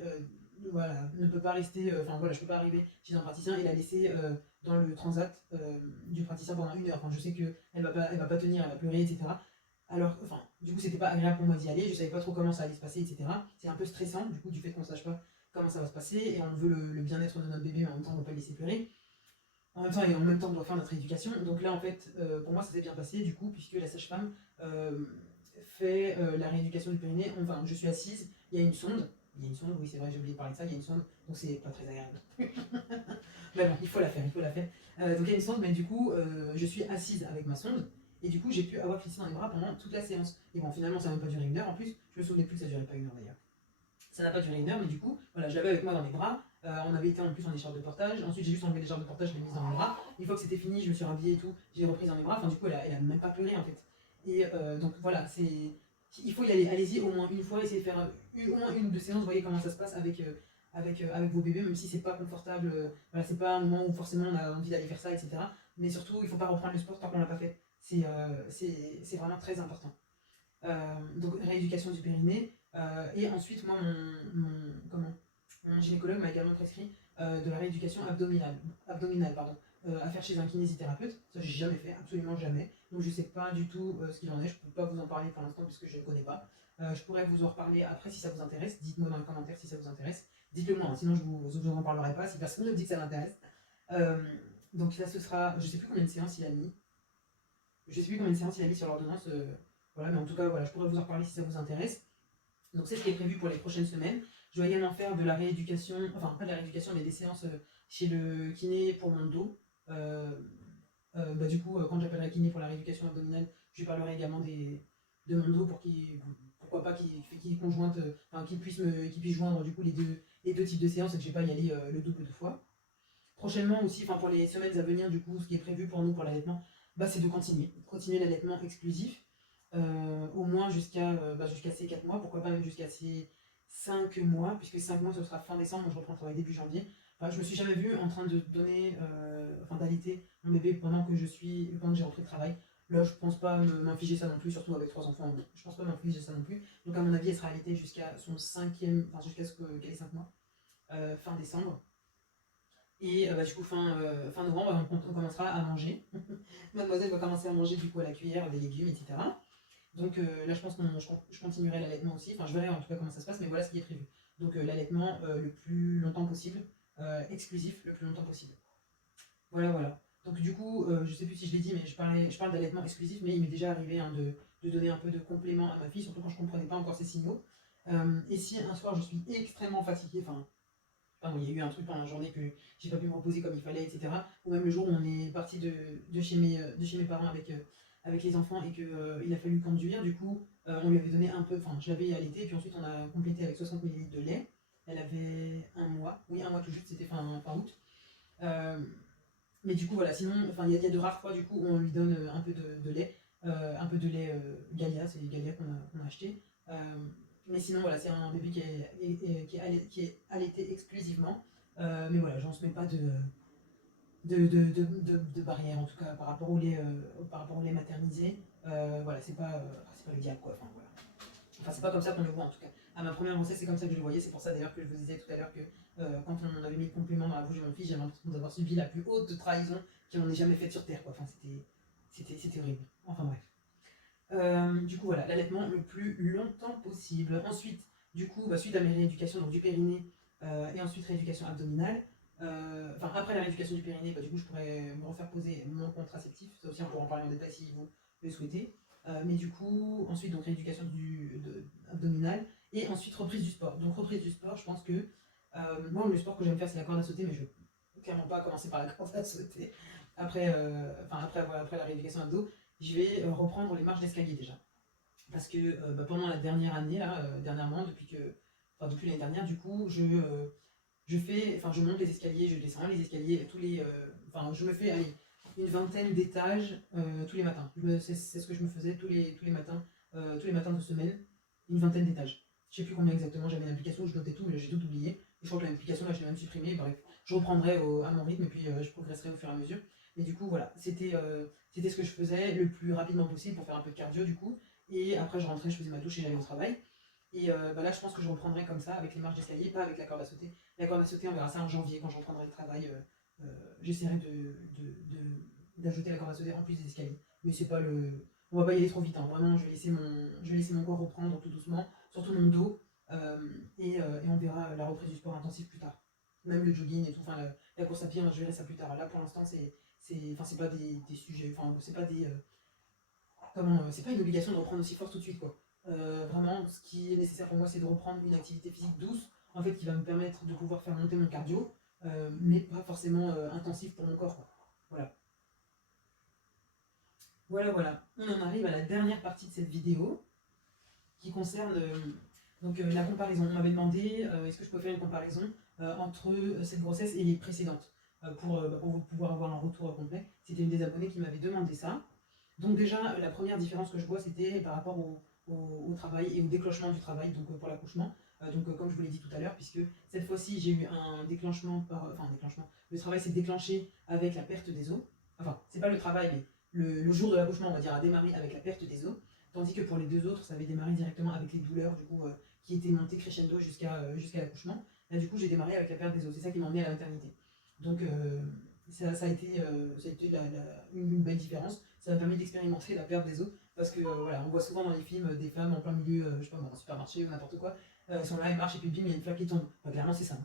ne peut pas rester, je peux pas arriver chez un praticien et la laisser dans le transat du praticien pendant 1 heure. Je sais qu'elle va pas tenir, elle va pleurer, etc. Alors, du coup, c'était pas agréable pour moi d'y aller, je savais pas trop comment ça allait se passer, etc. C'est un peu stressant, du coup, du fait qu'on sache pas comment ça va se passer, et on veut le bien-être de notre bébé, mais en même temps, on ne va pas le laisser pleurer. En même temps, on doit faire notre éducation. Donc là, en fait, pour moi, ça s'est bien passé, du coup, puisque la sage-femme fait la rééducation du périnée. Enfin, je suis assise, il y a une sonde. Il y a une sonde, oui, c'est vrai, j'ai oublié de parler de ça, il y a une sonde, donc c'est pas très agréable. Mais bon, il faut la faire, il faut la faire. Donc il y a une sonde, mais du coup, je suis assise avec ma sonde, et du coup, j'ai pu avoir Christine dans les bras pendant toute la séance. Et bon, finalement, ça n'a même pas duré 1 heure, en plus, je me souvenais plus que ça durait pas 1 heure d'ailleurs. Ça n'a pas duré 1 heure, mais du coup, voilà, je l'avais avec moi dans les bras. On avait été en plus en écharpe de portage. Ensuite, j'ai juste enlevé l'écharpe de portage, je l'ai mise dans mes bras. Une fois que c'était fini, je me suis rhabillée et tout, j'ai repris dans mes bras. Du coup, elle a même pas pleuré en fait. Et donc voilà, il faut y aller. Allez-y au moins une fois, essayez de faire au moins une ou deux séances, voyez comment ça se passe avec vos bébés, même si c'est pas confortable. C'est pas un moment où forcément on a envie d'aller faire ça, etc. Mais surtout, il faut pas reprendre le sport tant qu'on l'a pas fait. C'est vraiment très important. Donc rééducation du périnée. Et ensuite, moi, mon gynécologue m'a également prescrit de la rééducation abdominale à faire chez un kinésithérapeute. Ça, j'ai jamais fait, absolument jamais. Donc, je sais pas du tout ce qu'il en est. Je peux pas vous en parler pour l'instant puisque je ne le connais pas. Je pourrais vous en reparler après si ça vous intéresse. Dites-moi dans les commentaires si ça vous intéresse. Dites-le moi, hein, sinon je vous en parlerai pas si personne ne me dit que ça m'intéresse. Donc là, ce sera, je sais plus combien de séances il a mis. Je sais plus combien de séances il a mis sur l'ordonnance. Voilà, mais en tout cas, voilà, je pourrais vous en reparler si ça vous intéresse. Donc c'est ce qui est prévu pour les prochaines semaines. Je vais également faire de la rééducation, enfin pas de la rééducation, mais des séances chez le kiné pour mon dos. Du coup, quand j'appellerai kiné pour la rééducation abdominale, je lui parlerai également de mon dos pour pourquoi pas qu'il puisse joindre du coup les deux types de séances et que je ne vais pas y aller le double de fois. Prochainement aussi, pour les semaines à venir, du coup, ce qui est prévu pour nous pour l'allaitement, c'est de continuer l'allaitement exclusif. au moins jusqu'à ces 4 mois, pourquoi pas même jusqu'à ces 5 mois, puisque 5 mois ce sera fin décembre, donc je reprends le travail début janvier. Enfin, je me suis jamais vue en train de donner, d'allaiter mon bébé pendant que j'ai repris le travail. Là, je pense pas m'infliger ça non plus, surtout avec 3 enfants. Je pense pas m'infliger ça non plus. Donc, à mon avis, elle sera allaitée jusqu'à son cinquième, enfin, jusqu'à ce qu'elle ait 5 mois, fin décembre. Et du coup, fin novembre, on commencera à manger. Mademoiselle va commencer à manger du coup à la cuillère des légumes, etc. Donc là, je pense que je continuerai l'allaitement aussi. Enfin, je verrai en tout cas comment ça se passe, mais voilà ce qui est prévu. Donc l'allaitement le plus longtemps possible, exclusif le plus longtemps possible. Voilà, voilà. Donc du coup, je sais plus si je l'ai dit, mais je parle d'allaitement exclusif, mais il m'est déjà arrivé de donner un peu de complément à ma fille, surtout quand je ne comprenais pas encore ses signaux. Et si un soir je suis extrêmement fatiguée, il y a eu un truc pendant la journée que j'ai pas pu me reposer comme il fallait, etc. Ou même le jour où on est parti de chez mes parents avec les enfants et qu'il a fallu conduire, du coup, on lui avait donné un peu, enfin, je l'avais allaité, et puis ensuite on a complété avec 60 millilitres de lait. Elle avait un mois, oui, un mois tout juste, c'était fin août. Euh, mais du coup, voilà, sinon, il y a de rares fois, du coup, où on lui donne un peu de lait, un peu de lait Galia, c'est Galia qu'on a acheté. Euh, mais sinon, voilà, c'est un bébé qui est allaité exclusivement. Mais voilà, j'en se mets pas de barrière, en tout cas, par rapport au lait maternisé. Voilà, c'est pas le diable, quoi. Enfin, voilà. Enfin, c'est pas comme ça qu'on le voit, en tout cas. À ma première grossesse, c'est comme ça que je le voyais. C'est pour ça, d'ailleurs, que je vous disais tout à l'heure que quand on avait mis le complément dans la bouche de mon fils, j'avais l'impression d'avoir subi la plus haute trahison qu'on ait jamais faite sur Terre, quoi. Enfin, c'était horrible. Enfin, bref. Du coup, voilà, l'allaitement le plus longtemps possible. Ensuite, du coup, suite à mes rééducations donc du périnée et ensuite rééducation abdominale, après la rééducation du périnée, du coup, je pourrais me refaire poser mon contraceptif. Ça aussi, on pourra en parler en détail si vous le souhaitez. Mais du coup, ensuite, donc rééducation abdominale et ensuite reprise du sport. Donc, reprise du sport, je pense que moi, le sport que j'aime faire, c'est la corde à sauter, mais je ne vais clairement pas commencer par la corde à sauter après la rééducation abdo. Je vais reprendre les marches d'escalier déjà. Parce que pendant la dernière année, là, dernièrement, depuis l'année dernière, du coup, je monte les escaliers, je descends les escaliers, je me fais, allez, une vingtaine d'étages tous les matins. C'est ce que je me faisais tous les matins de semaine, une vingtaine d'étages. Je sais plus combien exactement, j'avais une application où je notais tout, mais j'ai tout oublié. Et je crois que l'application, là, je l'ai même supprimée. Bref, je reprendrai à mon rythme et puis je progresserai au fur et à mesure. Mais du coup, voilà, c'était ce que je faisais le plus rapidement possible pour faire un peu de cardio, du coup. Et après, je rentrais, je faisais ma douche et j'allais au travail. Et là, je pense que je reprendrai comme ça, avec les marches d'escalier, pas avec la corde à sauter. La corde à sauter, on verra ça en janvier, quand je reprendrai le travail. J'essaierai d'ajouter la corde à sauter en plus des escaliers. Mais c'est pas le. On va pas y aller trop vite, hein. Vraiment, je vais laisser mon corps reprendre tout doucement, surtout mon dos. Et on verra la reprise du sport intensif plus tard. Même le jogging et tout, la course à pied, je verrai ça plus tard. Là, pour l'instant, c'est pas des sujets, c'est pas des. C'est pas une obligation de reprendre aussi fort tout de suite, quoi. Vraiment, ce qui est nécessaire pour moi, c'est de reprendre une activité physique douce, en fait, qui va me permettre de pouvoir faire monter mon cardio, mais pas forcément intensif pour mon corps, quoi. Voilà. Voilà, voilà. On en arrive à la dernière partie de cette vidéo, qui concerne la comparaison. On m'avait demandé est-ce que je peux faire une comparaison entre cette grossesse et les précédentes, pour pouvoir avoir un retour complet. C'était une des abonnées qui m'avait demandé ça. Donc déjà, la première différence que je vois, c'était par rapport au travail et au déclenchement du travail, donc pour l'accouchement. Comme je vous l'ai dit tout à l'heure, puisque cette fois-ci, j'ai eu un déclenchement un déclenchement. Le travail s'est déclenché avec la perte des os. Enfin, c'est pas le travail, mais le jour de l'accouchement, on va dire, a démarré avec la perte des os. Tandis que pour les deux autres, ça avait démarré directement avec les douleurs, du coup, qui étaient montées crescendo jusqu'à l'accouchement. Là, du coup, j'ai démarré avec la perte des os. C'est ça qui m'a emmené à la maternité. Donc, ça a été une belle différence. Ça m'a permis d'expérimenter la perte des os. Parce que voilà, on voit souvent dans les films des femmes en plein milieu, je sais pas, dans un supermarché ou n'importe quoi, elles sont là, elles marchent et puis bim, il y a une flaque qui tombe. Clairement, c'est ça.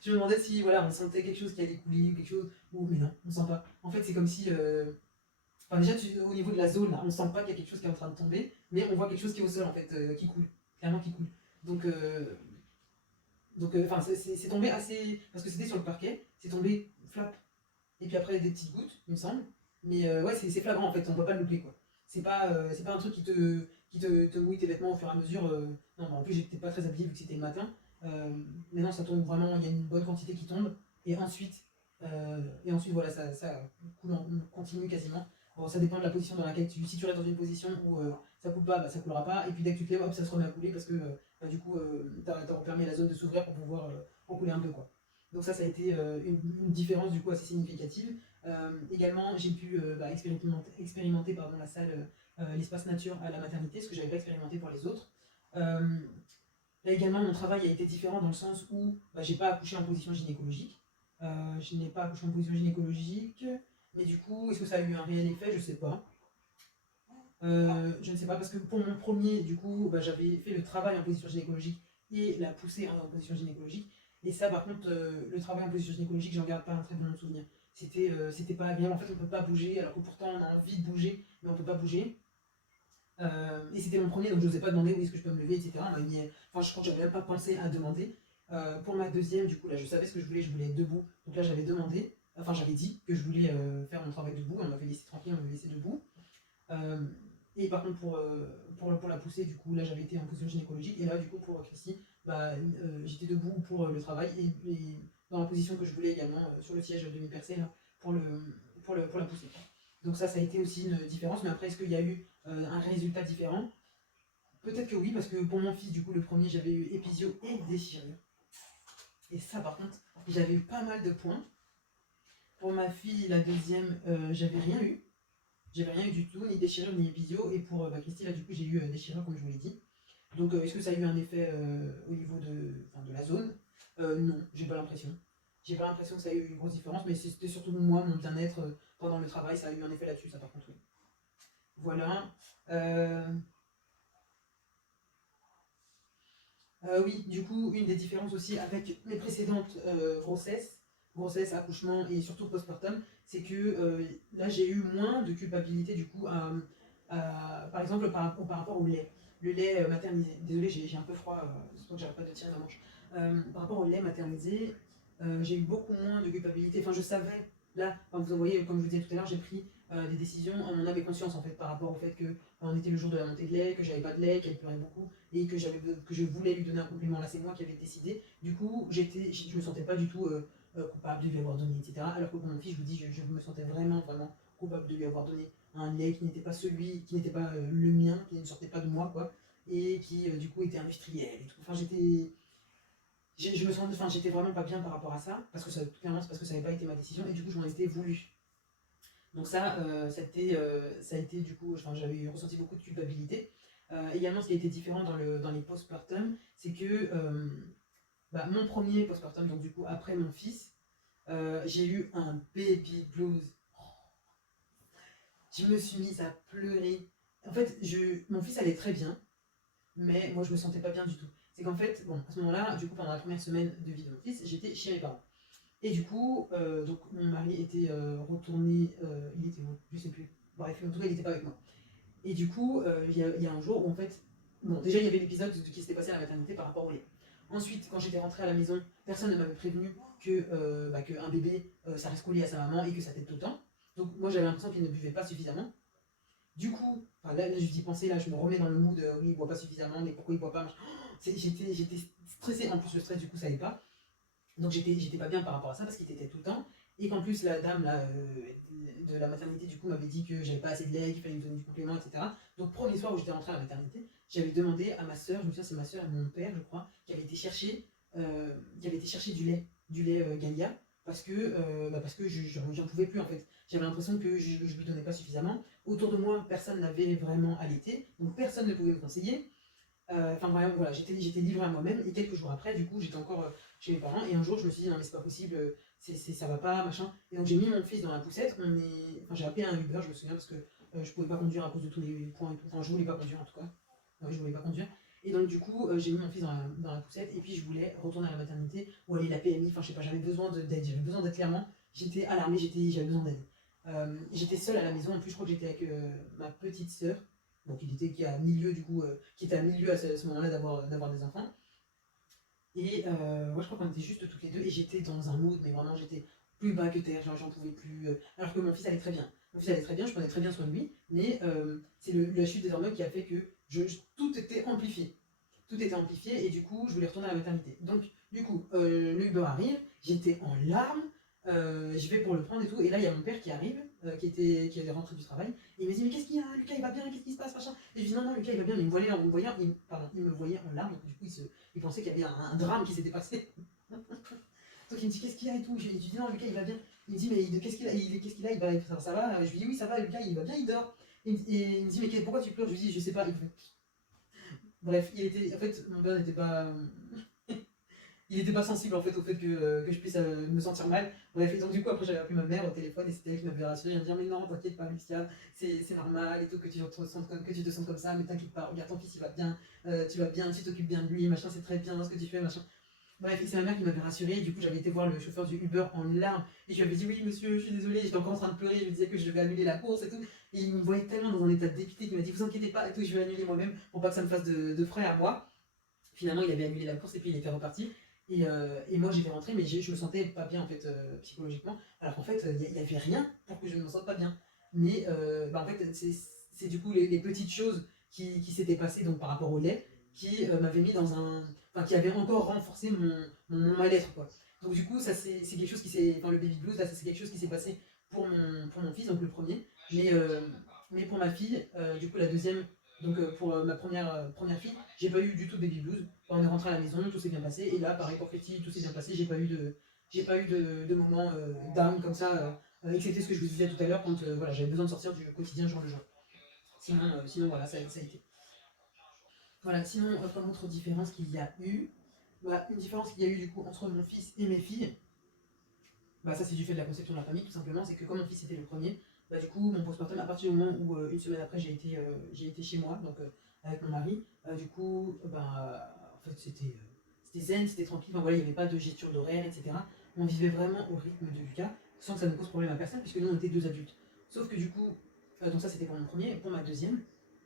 Je me demandais si voilà, on sentait quelque chose qui allait couler ou quelque chose. Mais non, on sent pas. En fait, c'est comme si. Déjà, au niveau de la zone, là, on sent pas qu'il y a quelque chose qui est en train de tomber, mais on voit quelque chose qui est au sol, en fait, qui coule. Clairement, qui coule. C'est tombé assez. Parce que c'était sur le parquet, c'est tombé flap. Et puis après, des petites gouttes, il me semble. Mais ouais, c'est flagrant en fait, on peut pas le louper, quoi. C'est pas un truc qui te mouille tes vêtements au fur et à mesure. Non, en plus, j'étais pas très habillée vu que c'était le matin. Mais non, ça tombe vraiment, il y a une bonne quantité qui tombe. Et ensuite voilà, ça coule en continu quasiment. Bon, ça dépend de la position dans laquelle si tu restes dans une position où ça coule pas, bah, ça coulera pas. Et puis dès que tu te lèves, hop, ça se remet à couler parce que bah, du coup, tu as permis à la zone de s'ouvrir pour pouvoir couler un peu, quoi. Donc ça a été une différence du coup assez significative. Également, j'ai pu bah, expérimenter pardon, la salle, l'espace nature à la maternité, ce que j'avais pas expérimenté pour les autres. Là également, mon travail a été différent dans le sens où bah, j'ai pas accouché en position gynécologique. Je n'ai pas accouché en position gynécologique, mais du coup, est-ce que ça a eu un réel effet? Je sais pas. Je ne sais pas, parce que pour mon premier, du coup, bah, j'avais fait le travail en position gynécologique et la poussée en position gynécologique. Et ça, par contre, le travail en position gynécologique, j'en garde pas un très bon souvenir. C'était pas agréable. En fait, on peut pas bouger, alors que pourtant, on a envie de bouger, mais on peut pas bouger. Et c'était mon premier, donc je n'osais pas demander où est-ce que je peux me lever, etc. Enfin, je crois que j'avais même pas pensé à demander. Pour ma deuxième, du coup, là, je savais ce que je voulais être debout. Donc là, j'avais demandé, enfin, j'avais dit que je voulais faire mon travail debout. On m'avait laissé tranquille, on m'avait laissé debout. Euh, et par contre, pour la poussée, du coup, là, j'avais été en position gynécologique. Et là, du coup, pour Christy, bah, j'étais debout pour le travail et dans la position que je voulais également, sur le siège demi-percé, là, pour la poussée. Donc ça a été aussi une différence. Mais après, est-ce qu'il y a eu un résultat différent? Peut-être que oui, parce que pour mon fils, du coup, le premier, j'avais eu épisio et déchirure. Et ça, par contre, j'avais eu pas mal de points. Pour ma fille, la deuxième, j'avais rien eu. J'avais rien eu du tout, ni déchirure, ni épisio. Et pour Christy, là, du coup, j'ai eu déchirure, comme je vous l'ai dit. Donc, est-ce que ça a eu un effet au niveau de la zone? Non, j'ai pas l'impression. J'ai pas l'impression que ça a eu une grosse différence, mais c'était surtout moi, mon bien-être pendant le travail, ça a eu un effet là-dessus, ça, par contre, oui. Voilà. Oui, du coup, une des différences aussi avec mes précédentes grossesses, accouchements et surtout postpartum, c'est que là j'ai eu moins de culpabilité du coup par exemple par rapport au lait. Le lait maternisé. Désolée, j'ai un peu froid, c'est pour que j'arrête pas de tirer ma manche. Par rapport au lait maternisé, j'ai eu beaucoup moins de culpabilité. Enfin, je savais, là, enfin, vous en voyez, comme je vous disais tout à l'heure, j'ai pris des décisions en mon âme et conscience en fait par rapport au fait que on était le jour de la montée de lait, que j'avais pas de lait, qu'elle pleurait beaucoup et que je voulais lui donner un complément. Là, c'est moi qui avais décidé. Du coup, je me sentais pas du tout coupable de lui avoir donné, etc. Alors que pour mon fils, je vous dis, je me sentais vraiment, vraiment coupable de lui avoir donné un lait qui n'était pas qui n'était pas le mien, qui ne sortait pas de moi, quoi, et qui du coup était industriel et tout. Enfin, je me sentais, enfin, j'étais vraiment pas bien par rapport à ça, parce que ça, clairement, c'est parce que ça n'avait pas été ma décision, et du coup, je m'en étais voulu. Donc ça a été du coup, enfin, j'avais ressenti beaucoup de culpabilité. Également, ce qui a été différent dans les postpartum, c'est que bah, mon premier postpartum, donc du coup après mon fils, j'ai eu un baby blues. Je me suis mise à pleurer. En fait, mon fils allait très bien, mais moi je me sentais pas bien du tout. C'est qu'en fait, bon, à ce moment-là, du coup pendant la première semaine de vie de mon fils, j'étais chez mes parents. Et du coup, donc mon mari était retourné, il était où? Je sais plus. Bref, en tout cas, il n'était pas avec moi. Et du coup, il y a un jour où en fait, bon, déjà il y avait l'épisode qui s'était passé à la maternité par rapport au lait. Ensuite, quand j'étais rentrée à la maison, personne ne m'avait prévenu que un bébé, ça reste collé à sa maman et que ça tète tout le temps. Donc moi j'avais l'impression qu'il ne buvait pas suffisamment. Du coup, enfin, là je dis penser, là je me remets dans le mood, oui il boit pas suffisamment, mais pourquoi il boit pas J'étais stressée, en plus le stress du coup ça n'allait pas. Donc j'étais pas bien par rapport à ça parce qu'il t'était tout le temps. Et qu'en plus la dame là, de la maternité du coup m'avait dit que j'avais pas assez de lait, qu'il fallait me donner du complément, etc. Donc premier soir où j'étais rentrée à la maternité, j'avais demandé à ma soeur, je me souviens c'est ma soeur et mon père je crois, qui avaient été chercher du lait Galia, parce que j'en pouvais plus en fait. J'avais l'impression que je lui donnais pas suffisamment. Autour de moi, personne n'avait vraiment allaité, donc personne ne pouvait me conseiller. Enfin vraiment, voilà, j'étais livrée à moi-même et quelques jours après, du coup, j'étais encore chez mes parents et un jour, je me suis dit non mais c'est pas possible, ça va pas, machin. Et donc j'ai mis mon fils dans la poussette, enfin j'ai appelé un Uber, je me souviens, parce que je pouvais pas conduire à cause de tous les points et tout, enfin je voulais pas conduire en tout cas, ouais, je voulais pas conduire. Et donc du coup, j'ai mis mon fils dans la poussette et puis je voulais retourner à la maternité ou aller à la PMI, enfin je sais pas, j'avais besoin d'aide, j'avais besoin d'être clairement, j'étais alarmée, j'avais besoin d'aide. J'étais seule à la maison, en plus je crois que j'étais avec ma petite sœur, donc qui est à milieu du coup, qui était à milieu à ce moment-là d'avoir des enfants. Et moi je crois qu'on était juste toutes les deux et j'étais dans un mood, mais vraiment j'étais plus bas que terre, genre j'en pouvais plus. Alors que mon fils allait très bien. Mon fils allait très bien, je prenais très bien soin de lui, mais c'est la chute des hormones qui a fait que tout était amplifié. Tout était amplifié et du coup je voulais retourner à la maternité. Donc du coup le Uber arrive, j'étais en larmes, je vais pour le prendre et tout, et là il y a mon père qui arrive qui est rentré du travail. Et il me dit mais qu'est-ce qu'il y a, Lucas, il va bien, qu'est-ce qui se passe, machin. Et je dis non, Lucas, il va bien, mais il me voyait en larmes, donc du coup il pensait qu'il y avait un drame qui s'était passé. Donc il me dit qu'est-ce qu'il y a et tout. Je lui dis non, Lucas, il va bien. Il me dit mais qu'est-ce qu'il a, il va, ça va. Je lui dis oui, ça va, Lucas, il va bien, il dort. Et il me dit mais pourquoi tu pleures. Je lui dis je sais pas. Bref, en fait, mon père n'était pas. Il n'était pas sensible en fait au fait que je puisse me sentir mal. Bref, et donc du coup après j'avais appelé ma mère au téléphone et c'était elle qui m'avait rassuré, elle me dit mais non, t'inquiète pas Lucia, c'est normal et tout que tu te sentes comme ça, mais t'inquiète pas, regarde ton fils il va bien, tu vas bien, tu t'occupes bien de lui, machin, c'est très bien ce que tu fais, machin. Bref, et c'est ma mère qui m'avait rassuré, et du coup j'avais été voir le chauffeur du Uber en larmes et je lui avais dit oui monsieur, je suis désolée, j'étais encore en train de pleurer, je lui disais que je devais annuler la course et tout, et il me voyait tellement dans un état de dépité qu'il m'a dit vous inquiétez pas et tout, je vais annuler moi-même pour pas que ça me fasse de frais à moi. Finalement, il avait annulé la course et puis il était reparti. Et moi, j'étais rentrée, mais je me sentais pas bien en fait psychologiquement. Alors qu'en fait, il n'y avait rien pour que je ne me sente pas bien. Mais en fait, c'est du coup les petites choses qui s'étaient passées donc par rapport au lait qui m'avaient mis dans un, enfin qui avaient encore renforcé mon mal-être quoi. Donc du coup, ça c'est quelque chose qui s'est, enfin le baby blues là, ça c'est quelque chose qui s'est passé pour mon fils donc le premier. Mais pour ma fille, du coup la deuxième. Donc pour ma première fille, j'ai pas eu du tout de baby blues. Quand on est rentré à la maison, tout s'est bien passé. Et là, pareil pour Katie, tout s'est bien passé. J'ai pas eu de moment down comme ça, excepté ce que je vous disais tout à l'heure quand voilà, j'avais besoin de sortir du quotidien jour le jour. Sinon voilà, ça a été. Voilà, sinon, comme autre différence qu'il y a eu, une différence qu'il y a eu du coup entre mon fils et mes filles, ça c'est du fait de la conception de la famille tout simplement, c'est que comme mon fils était le premier, du coup mon postpartum à partir du moment où une semaine après j'ai été chez moi, donc avec mon mari, du coup en fait c'était zen, c'était tranquille, enfin, voilà, il n'y avait pas de gestion d'horaire, etc. On vivait vraiment au rythme de Lucas, sans que ça ne cause problème à personne, puisque nous on était deux adultes. Sauf que du coup, donc ça c'était pour mon premier, et pour ma deuxième,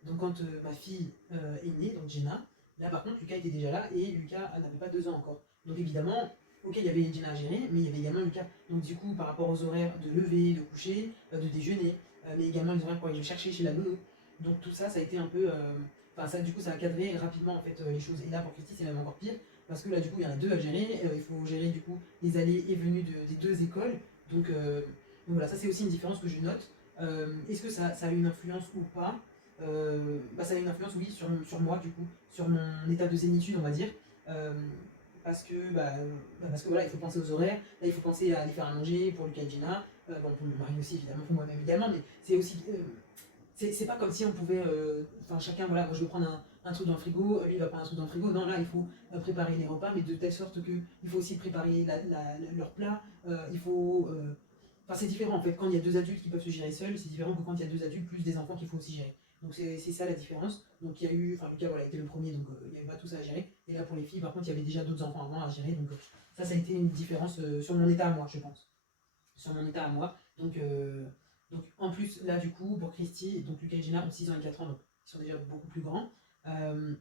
donc quand ma fille est née, donc Jenna, là par contre Lucas était déjà là, et Lucas n'avait pas 2 ans encore. Donc évidemment, ok, il y avait Jenna à gérer, mais il y avait également Lucas. Donc du coup, par rapport aux horaires de lever, de coucher, de déjeuner, mais également les horaires pour aller le chercher chez la nounou. Donc tout ça, ça a été un peu... Enfin, ça, du coup, ça a cadré rapidement en fait les choses. Et là, pour Christy, c'est même encore pire, parce que là, du coup, il y en a 2 à gérer. Il faut gérer du coup les allées et venues des 2 écoles. Donc voilà, ça c'est aussi une différence que je note. Est-ce que ça a une influence ou pas ça a une influence, oui, sur moi, du coup, sur mon état de zénitude, on va dire. Euh, parce que voilà, il faut penser aux horaires, là il faut penser à aller faire à manger pour Lucas et Gina, pour mon mari aussi évidemment, pour moi-même également, mais c'est aussi. C'est pas comme si on pouvait. Enfin, chacun, voilà, moi je veux prendre un truc dans le frigo, lui il va prendre un truc dans le frigo. Non, là il faut préparer les repas, mais de telle sorte que il faut aussi préparer leur plat, il faut. Enfin, c'est différent en fait. Quand il y a 2 adultes qui peuvent se gérer seuls, c'est différent que quand il y a 2 adultes plus des enfants qu'il faut aussi gérer. Donc c'est ça la différence. Donc il y a eu, enfin Lucas voilà, était le premier, donc il n'y avait pas tout ça à gérer. Et là pour les filles, par contre, il y avait déjà d'autres enfants avant à gérer. Donc ça a été une différence sur mon état à moi, je pense. Sur mon état à moi. Donc en plus, là du coup, pour Christy, donc Lucas et Gina ont 6 ans et 4 ans, donc ils sont déjà beaucoup plus grands.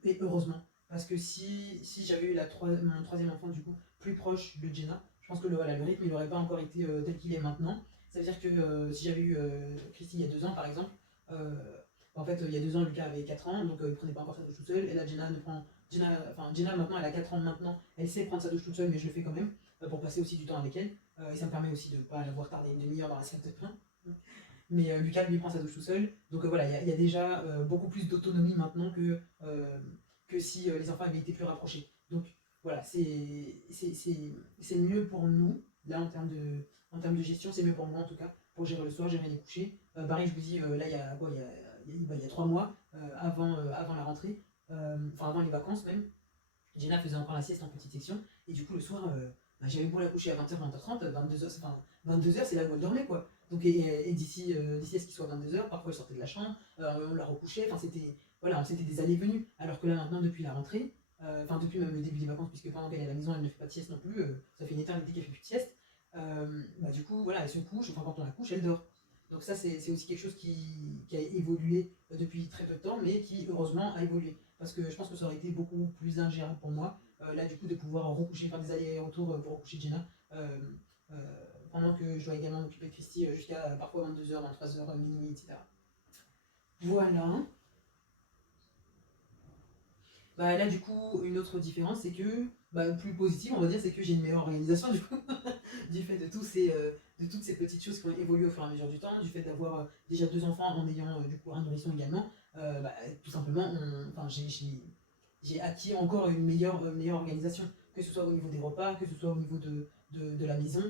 Et heureusement, parce que si j'avais eu mon troisième enfant du coup plus proche de Jenna, je pense que voilà, le rythme il n'aurait pas encore été tel qu'il est maintenant. Ça veut dire que si j'avais eu Christy il y a 2 ans par exemple, en fait il y a 2 ans Lucas avait 4 ans, donc il ne prenait pas encore sa douche toute seule, et là Jenna maintenant elle a 4 ans maintenant, elle sait prendre sa douche toute seule, mais je le fais quand même, pour passer aussi du temps avec elle, et ça me permet aussi de ne pas la voir tarder une demi-heure dans la salle de bain. Mais Lucas lui prend sa douche tout seul. Donc voilà, il y a déjà beaucoup plus d'autonomie maintenant que si les enfants avaient été plus rapprochés. Donc voilà, c'est mieux pour nous, là en termes de gestion, c'est mieux pour moi en tout cas, pour gérer le soir, gérer les couchers. Pareil, je vous dis, là il y a quoi, il y a 3 mois, avant la rentrée, enfin avant les vacances même, Jenna faisait encore la sieste en petite section, et du coup le soir, j'avais beau la coucher à 20h, 20h30, 22h, enfin 22h c'est là où elle dormait quoi. Donc, et d'ici à ce qu'il soit 22h, parfois elle sortait de la chambre, on la recouchait, enfin c'était des allées-venues. Alors que là maintenant, depuis la rentrée, depuis même le début des vacances, puisque pendant qu'elle est à la maison, elle ne fait pas de sieste non plus, ça fait une éternité qu'elle fait plus de sieste, du coup voilà, elle se couche, enfin quand on la couche, elle dort. Donc ça c'est aussi quelque chose qui a évolué depuis très peu de temps, mais qui heureusement a évolué. Parce que je pense que ça aurait été beaucoup plus ingérable pour moi, là du coup de pouvoir recoucher, faire des allers-retours pour recoucher Jenna. Pendant que je dois également m'occuper de Christy jusqu'à parfois 22h, 23h, minuit, etc. Voilà. Là, du coup, une autre différence, c'est que plus positive, on va dire, c'est que j'ai une meilleure organisation du coup, du fait de toutes ces petites choses qui ont évolué au fur et à mesure du temps, du fait d'avoir déjà 2 enfants en ayant du coup un nourrisson également, tout simplement, enfin, j'ai acquis encore une meilleure organisation, que ce soit au niveau des repas, que ce soit au niveau de la maison.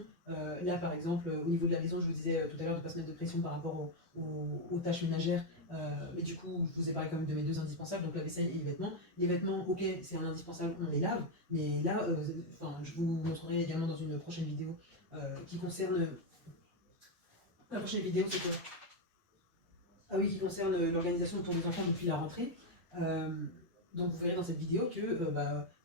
Là, par exemple, au niveau de la maison, je vous disais tout à l'heure de ne pas se mettre de pression par rapport aux tâches ménagères, mais du coup, je vous ai parlé quand même de mes 2 indispensables, donc la vaisselle et les vêtements. Les vêtements, ok, c'est un indispensable, on les lave, mais là, je vous montrerai également dans une prochaine vidéo qui concerne. La prochaine vidéo, c'est quoi? Ah oui, qui concerne l'organisation pour les enfants depuis la rentrée. Euh, donc vous verrez dans cette vidéo que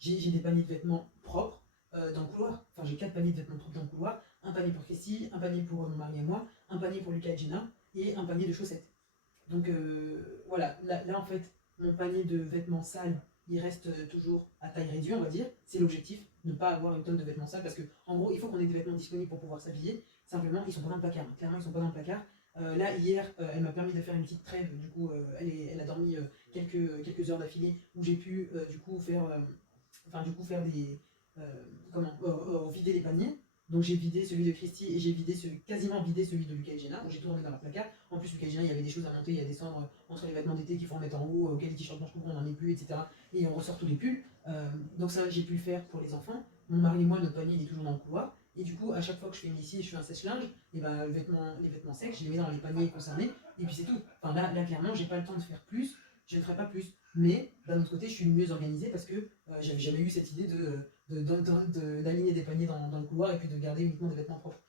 j'ai des paniers de vêtements propres dans le couloir. Enfin, j'ai 4 paniers de vêtements propres dans le couloir. Un panier pour Christy, un panier pour mon mari et moi, un panier pour Lucas et Jenna, et un panier de chaussettes. Donc voilà, là en fait, mon panier de vêtements sales, il reste toujours à taille réduite, on va dire. C'est l'objectif, ne pas avoir une tonne de vêtements sales, parce que en gros, il faut qu'on ait des vêtements disponibles pour pouvoir s'habiller. Simplement, ils sont pas dans le placard. Clairement, ils sont pas dans le placard. Là, hier, elle m'a permis de faire une petite trêve. Du coup, elle a dormi quelques heures d'affilée où j'ai pu du coup faire des vider les paniers. Donc j'ai vidé celui de Christy et j'ai quasiment vidé celui de Lucas et Jenna. Donc j'ai tout remis dans la placard. En plus, Lucas et Jenna, il y avait des choses à monter et à descendre entre les vêtements d'été qu'il faut remettre en haut, auxquels les t-shirts blanches couvrants, on n'en est plus, etc. Et on ressort tous les pulls. Donc ça, j'ai pu le faire pour les enfants. Mon mari et moi, notre panier, il est toujours dans le couloir. Et du coup, à chaque fois que je fais une lessive, je fais un sèche-linge, et les vêtements secs, je les mets dans les paniers concernés, et puis c'est tout. Enfin là clairement, j'ai pas le temps de faire plus, je ne ferai pas plus. Mais d'un autre côté, je suis mieux organisée parce que j'avais jamais eu cette idée d'aligner des paniers dans le couloir et puis de garder uniquement des vêtements propres.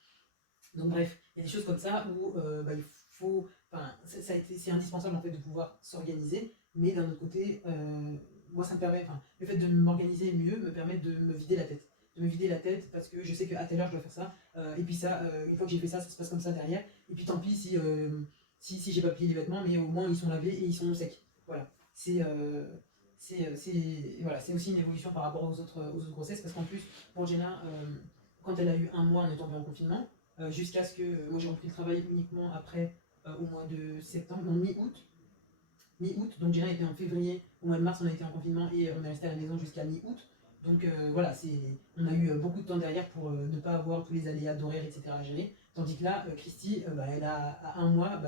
Donc bref, il y a des choses comme ça où il faut, enfin, c'est indispensable en fait de pouvoir s'organiser, mais d'un autre côté, moi ça me permet, enfin, le fait de m'organiser mieux me permet de me vider la tête. De me vider la tête parce que je sais qu'à telle heure je dois faire ça, et puis ça, une fois que j'ai fait ça, ça se passe comme ça derrière, et puis tant pis si j'ai pas plié les vêtements, mais au moins ils sont lavés et ils sont secs. Voilà. C'est aussi une évolution par rapport aux autres grossesses, parce qu'en plus, pour Jenna, quand elle a eu un mois, on est tombé en confinement, jusqu'à ce que moi j'ai repris le travail uniquement après, au mois de septembre, non, mi-août. Mi-août, donc Jenna était en février, au mois de mars on a été en confinement et on est resté à la maison jusqu'à mi-août. Donc voilà, on a eu beaucoup de temps derrière pour ne pas avoir tous les aléas d'horaire, etc. à gérer. Tandis que là, Christy, elle a à un mois,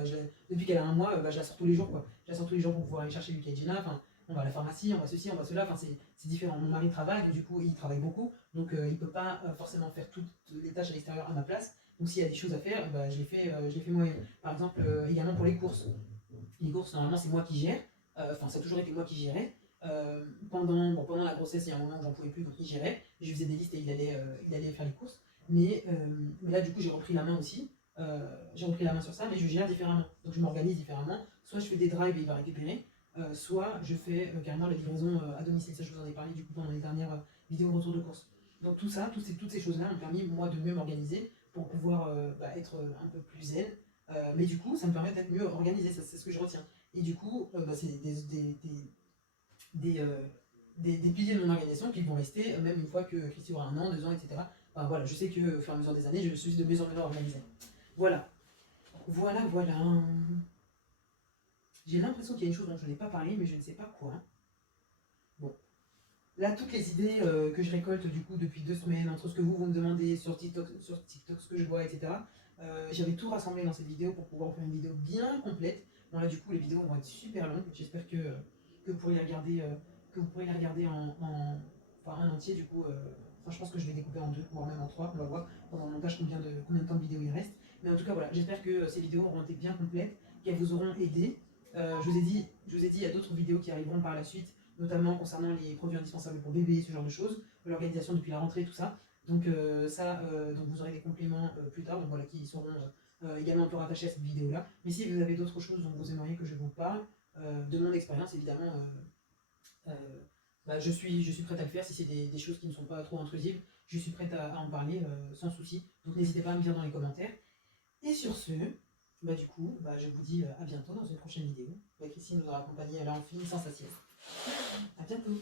depuis qu'elle a un mois, je la sors tous les jours, quoi. Je la sors tous les jours pour pouvoir aller chercher Lucas et Jenna. Enfin, on va à la pharmacie, on va ceci, on va cela. Enfin, c'est différent. Mon mari travaille, donc du coup, il travaille beaucoup. Donc il ne peut pas forcément faire toutes les tâches à l'extérieur à ma place. Donc s'il y a des choses à faire, je les fais moi-même. Par exemple, également pour les courses. Les courses, normalement, c'est moi qui gère. Enfin, ça a toujours été moi qui gérais. Pendant la grossesse, il y a un moment où j'en pouvais plus, donc il gérait. Je faisais des listes et il allait faire les courses. Mais là, du coup, j'ai repris la main aussi. J'ai repris la main sur ça, mais je gère différemment. Donc je m'organise différemment. Soit je fais des drives et il va récupérer, soit je fais carrément la livraison à domicile. Ça, je vous en ai parlé du coup pendant les dernières vidéos retour de course. Donc tout ça, toutes ces choses-là m'ont permis, moi, de mieux m'organiser pour pouvoir être un peu plus zen. Mais du coup, ça me permet d'être mieux organisé, c'est ce que je retiens. Et du coup, c'est des piliers de mon organisation qui vont rester, même une fois que Christy aura 1 an, 2 ans, etc. Enfin, voilà, je sais que au fur et à mesure des années, je suis de mieux en mieux organisé. Voilà. Voilà. J'ai l'impression qu'il y a une chose dont je n'ai pas parlé, mais je ne sais pas quoi. Bon. Là, toutes les idées que je récolte du coup depuis 2 semaines, entre ce que vous me demandez sur TikTok, ce que je vois, etc. J'avais tout rassemblé dans cette vidéo pour pouvoir faire une vidéo bien complète. Bon là du coup les vidéos vont être super longues. J'espère que vous pourrez les regarder, en entier du coup. Enfin, je pense que je vais découper en 2, voire même en 3. On va voir pendant le montage combien de temps de vidéo il reste. Mais en tout cas voilà, j'espère que ces vidéos auront été bien complètes, qu'elles vous auront aidé. Je vous ai dit, il y a d'autres vidéos qui arriveront par la suite, notamment concernant les produits indispensables pour bébé, ce genre de choses, l'organisation depuis la rentrée, tout ça. Donc donc vous aurez des compléments plus tard, donc voilà, qui seront également un peu rattachés à cette vidéo-là. Mais si vous avez d'autres choses dont vous aimeriez que je vous parle, de mon expérience évidemment, je suis prête à le faire. Si c'est des choses qui ne sont pas trop intrusives, je suis prête à en parler sans souci. Donc n'hésitez pas à me dire dans les commentaires. Et sur ce, du coup, je vous dis à bientôt dans une prochaine vidéo. Christine nous aura accompagné à la en finissant sa sieste. À bientôt.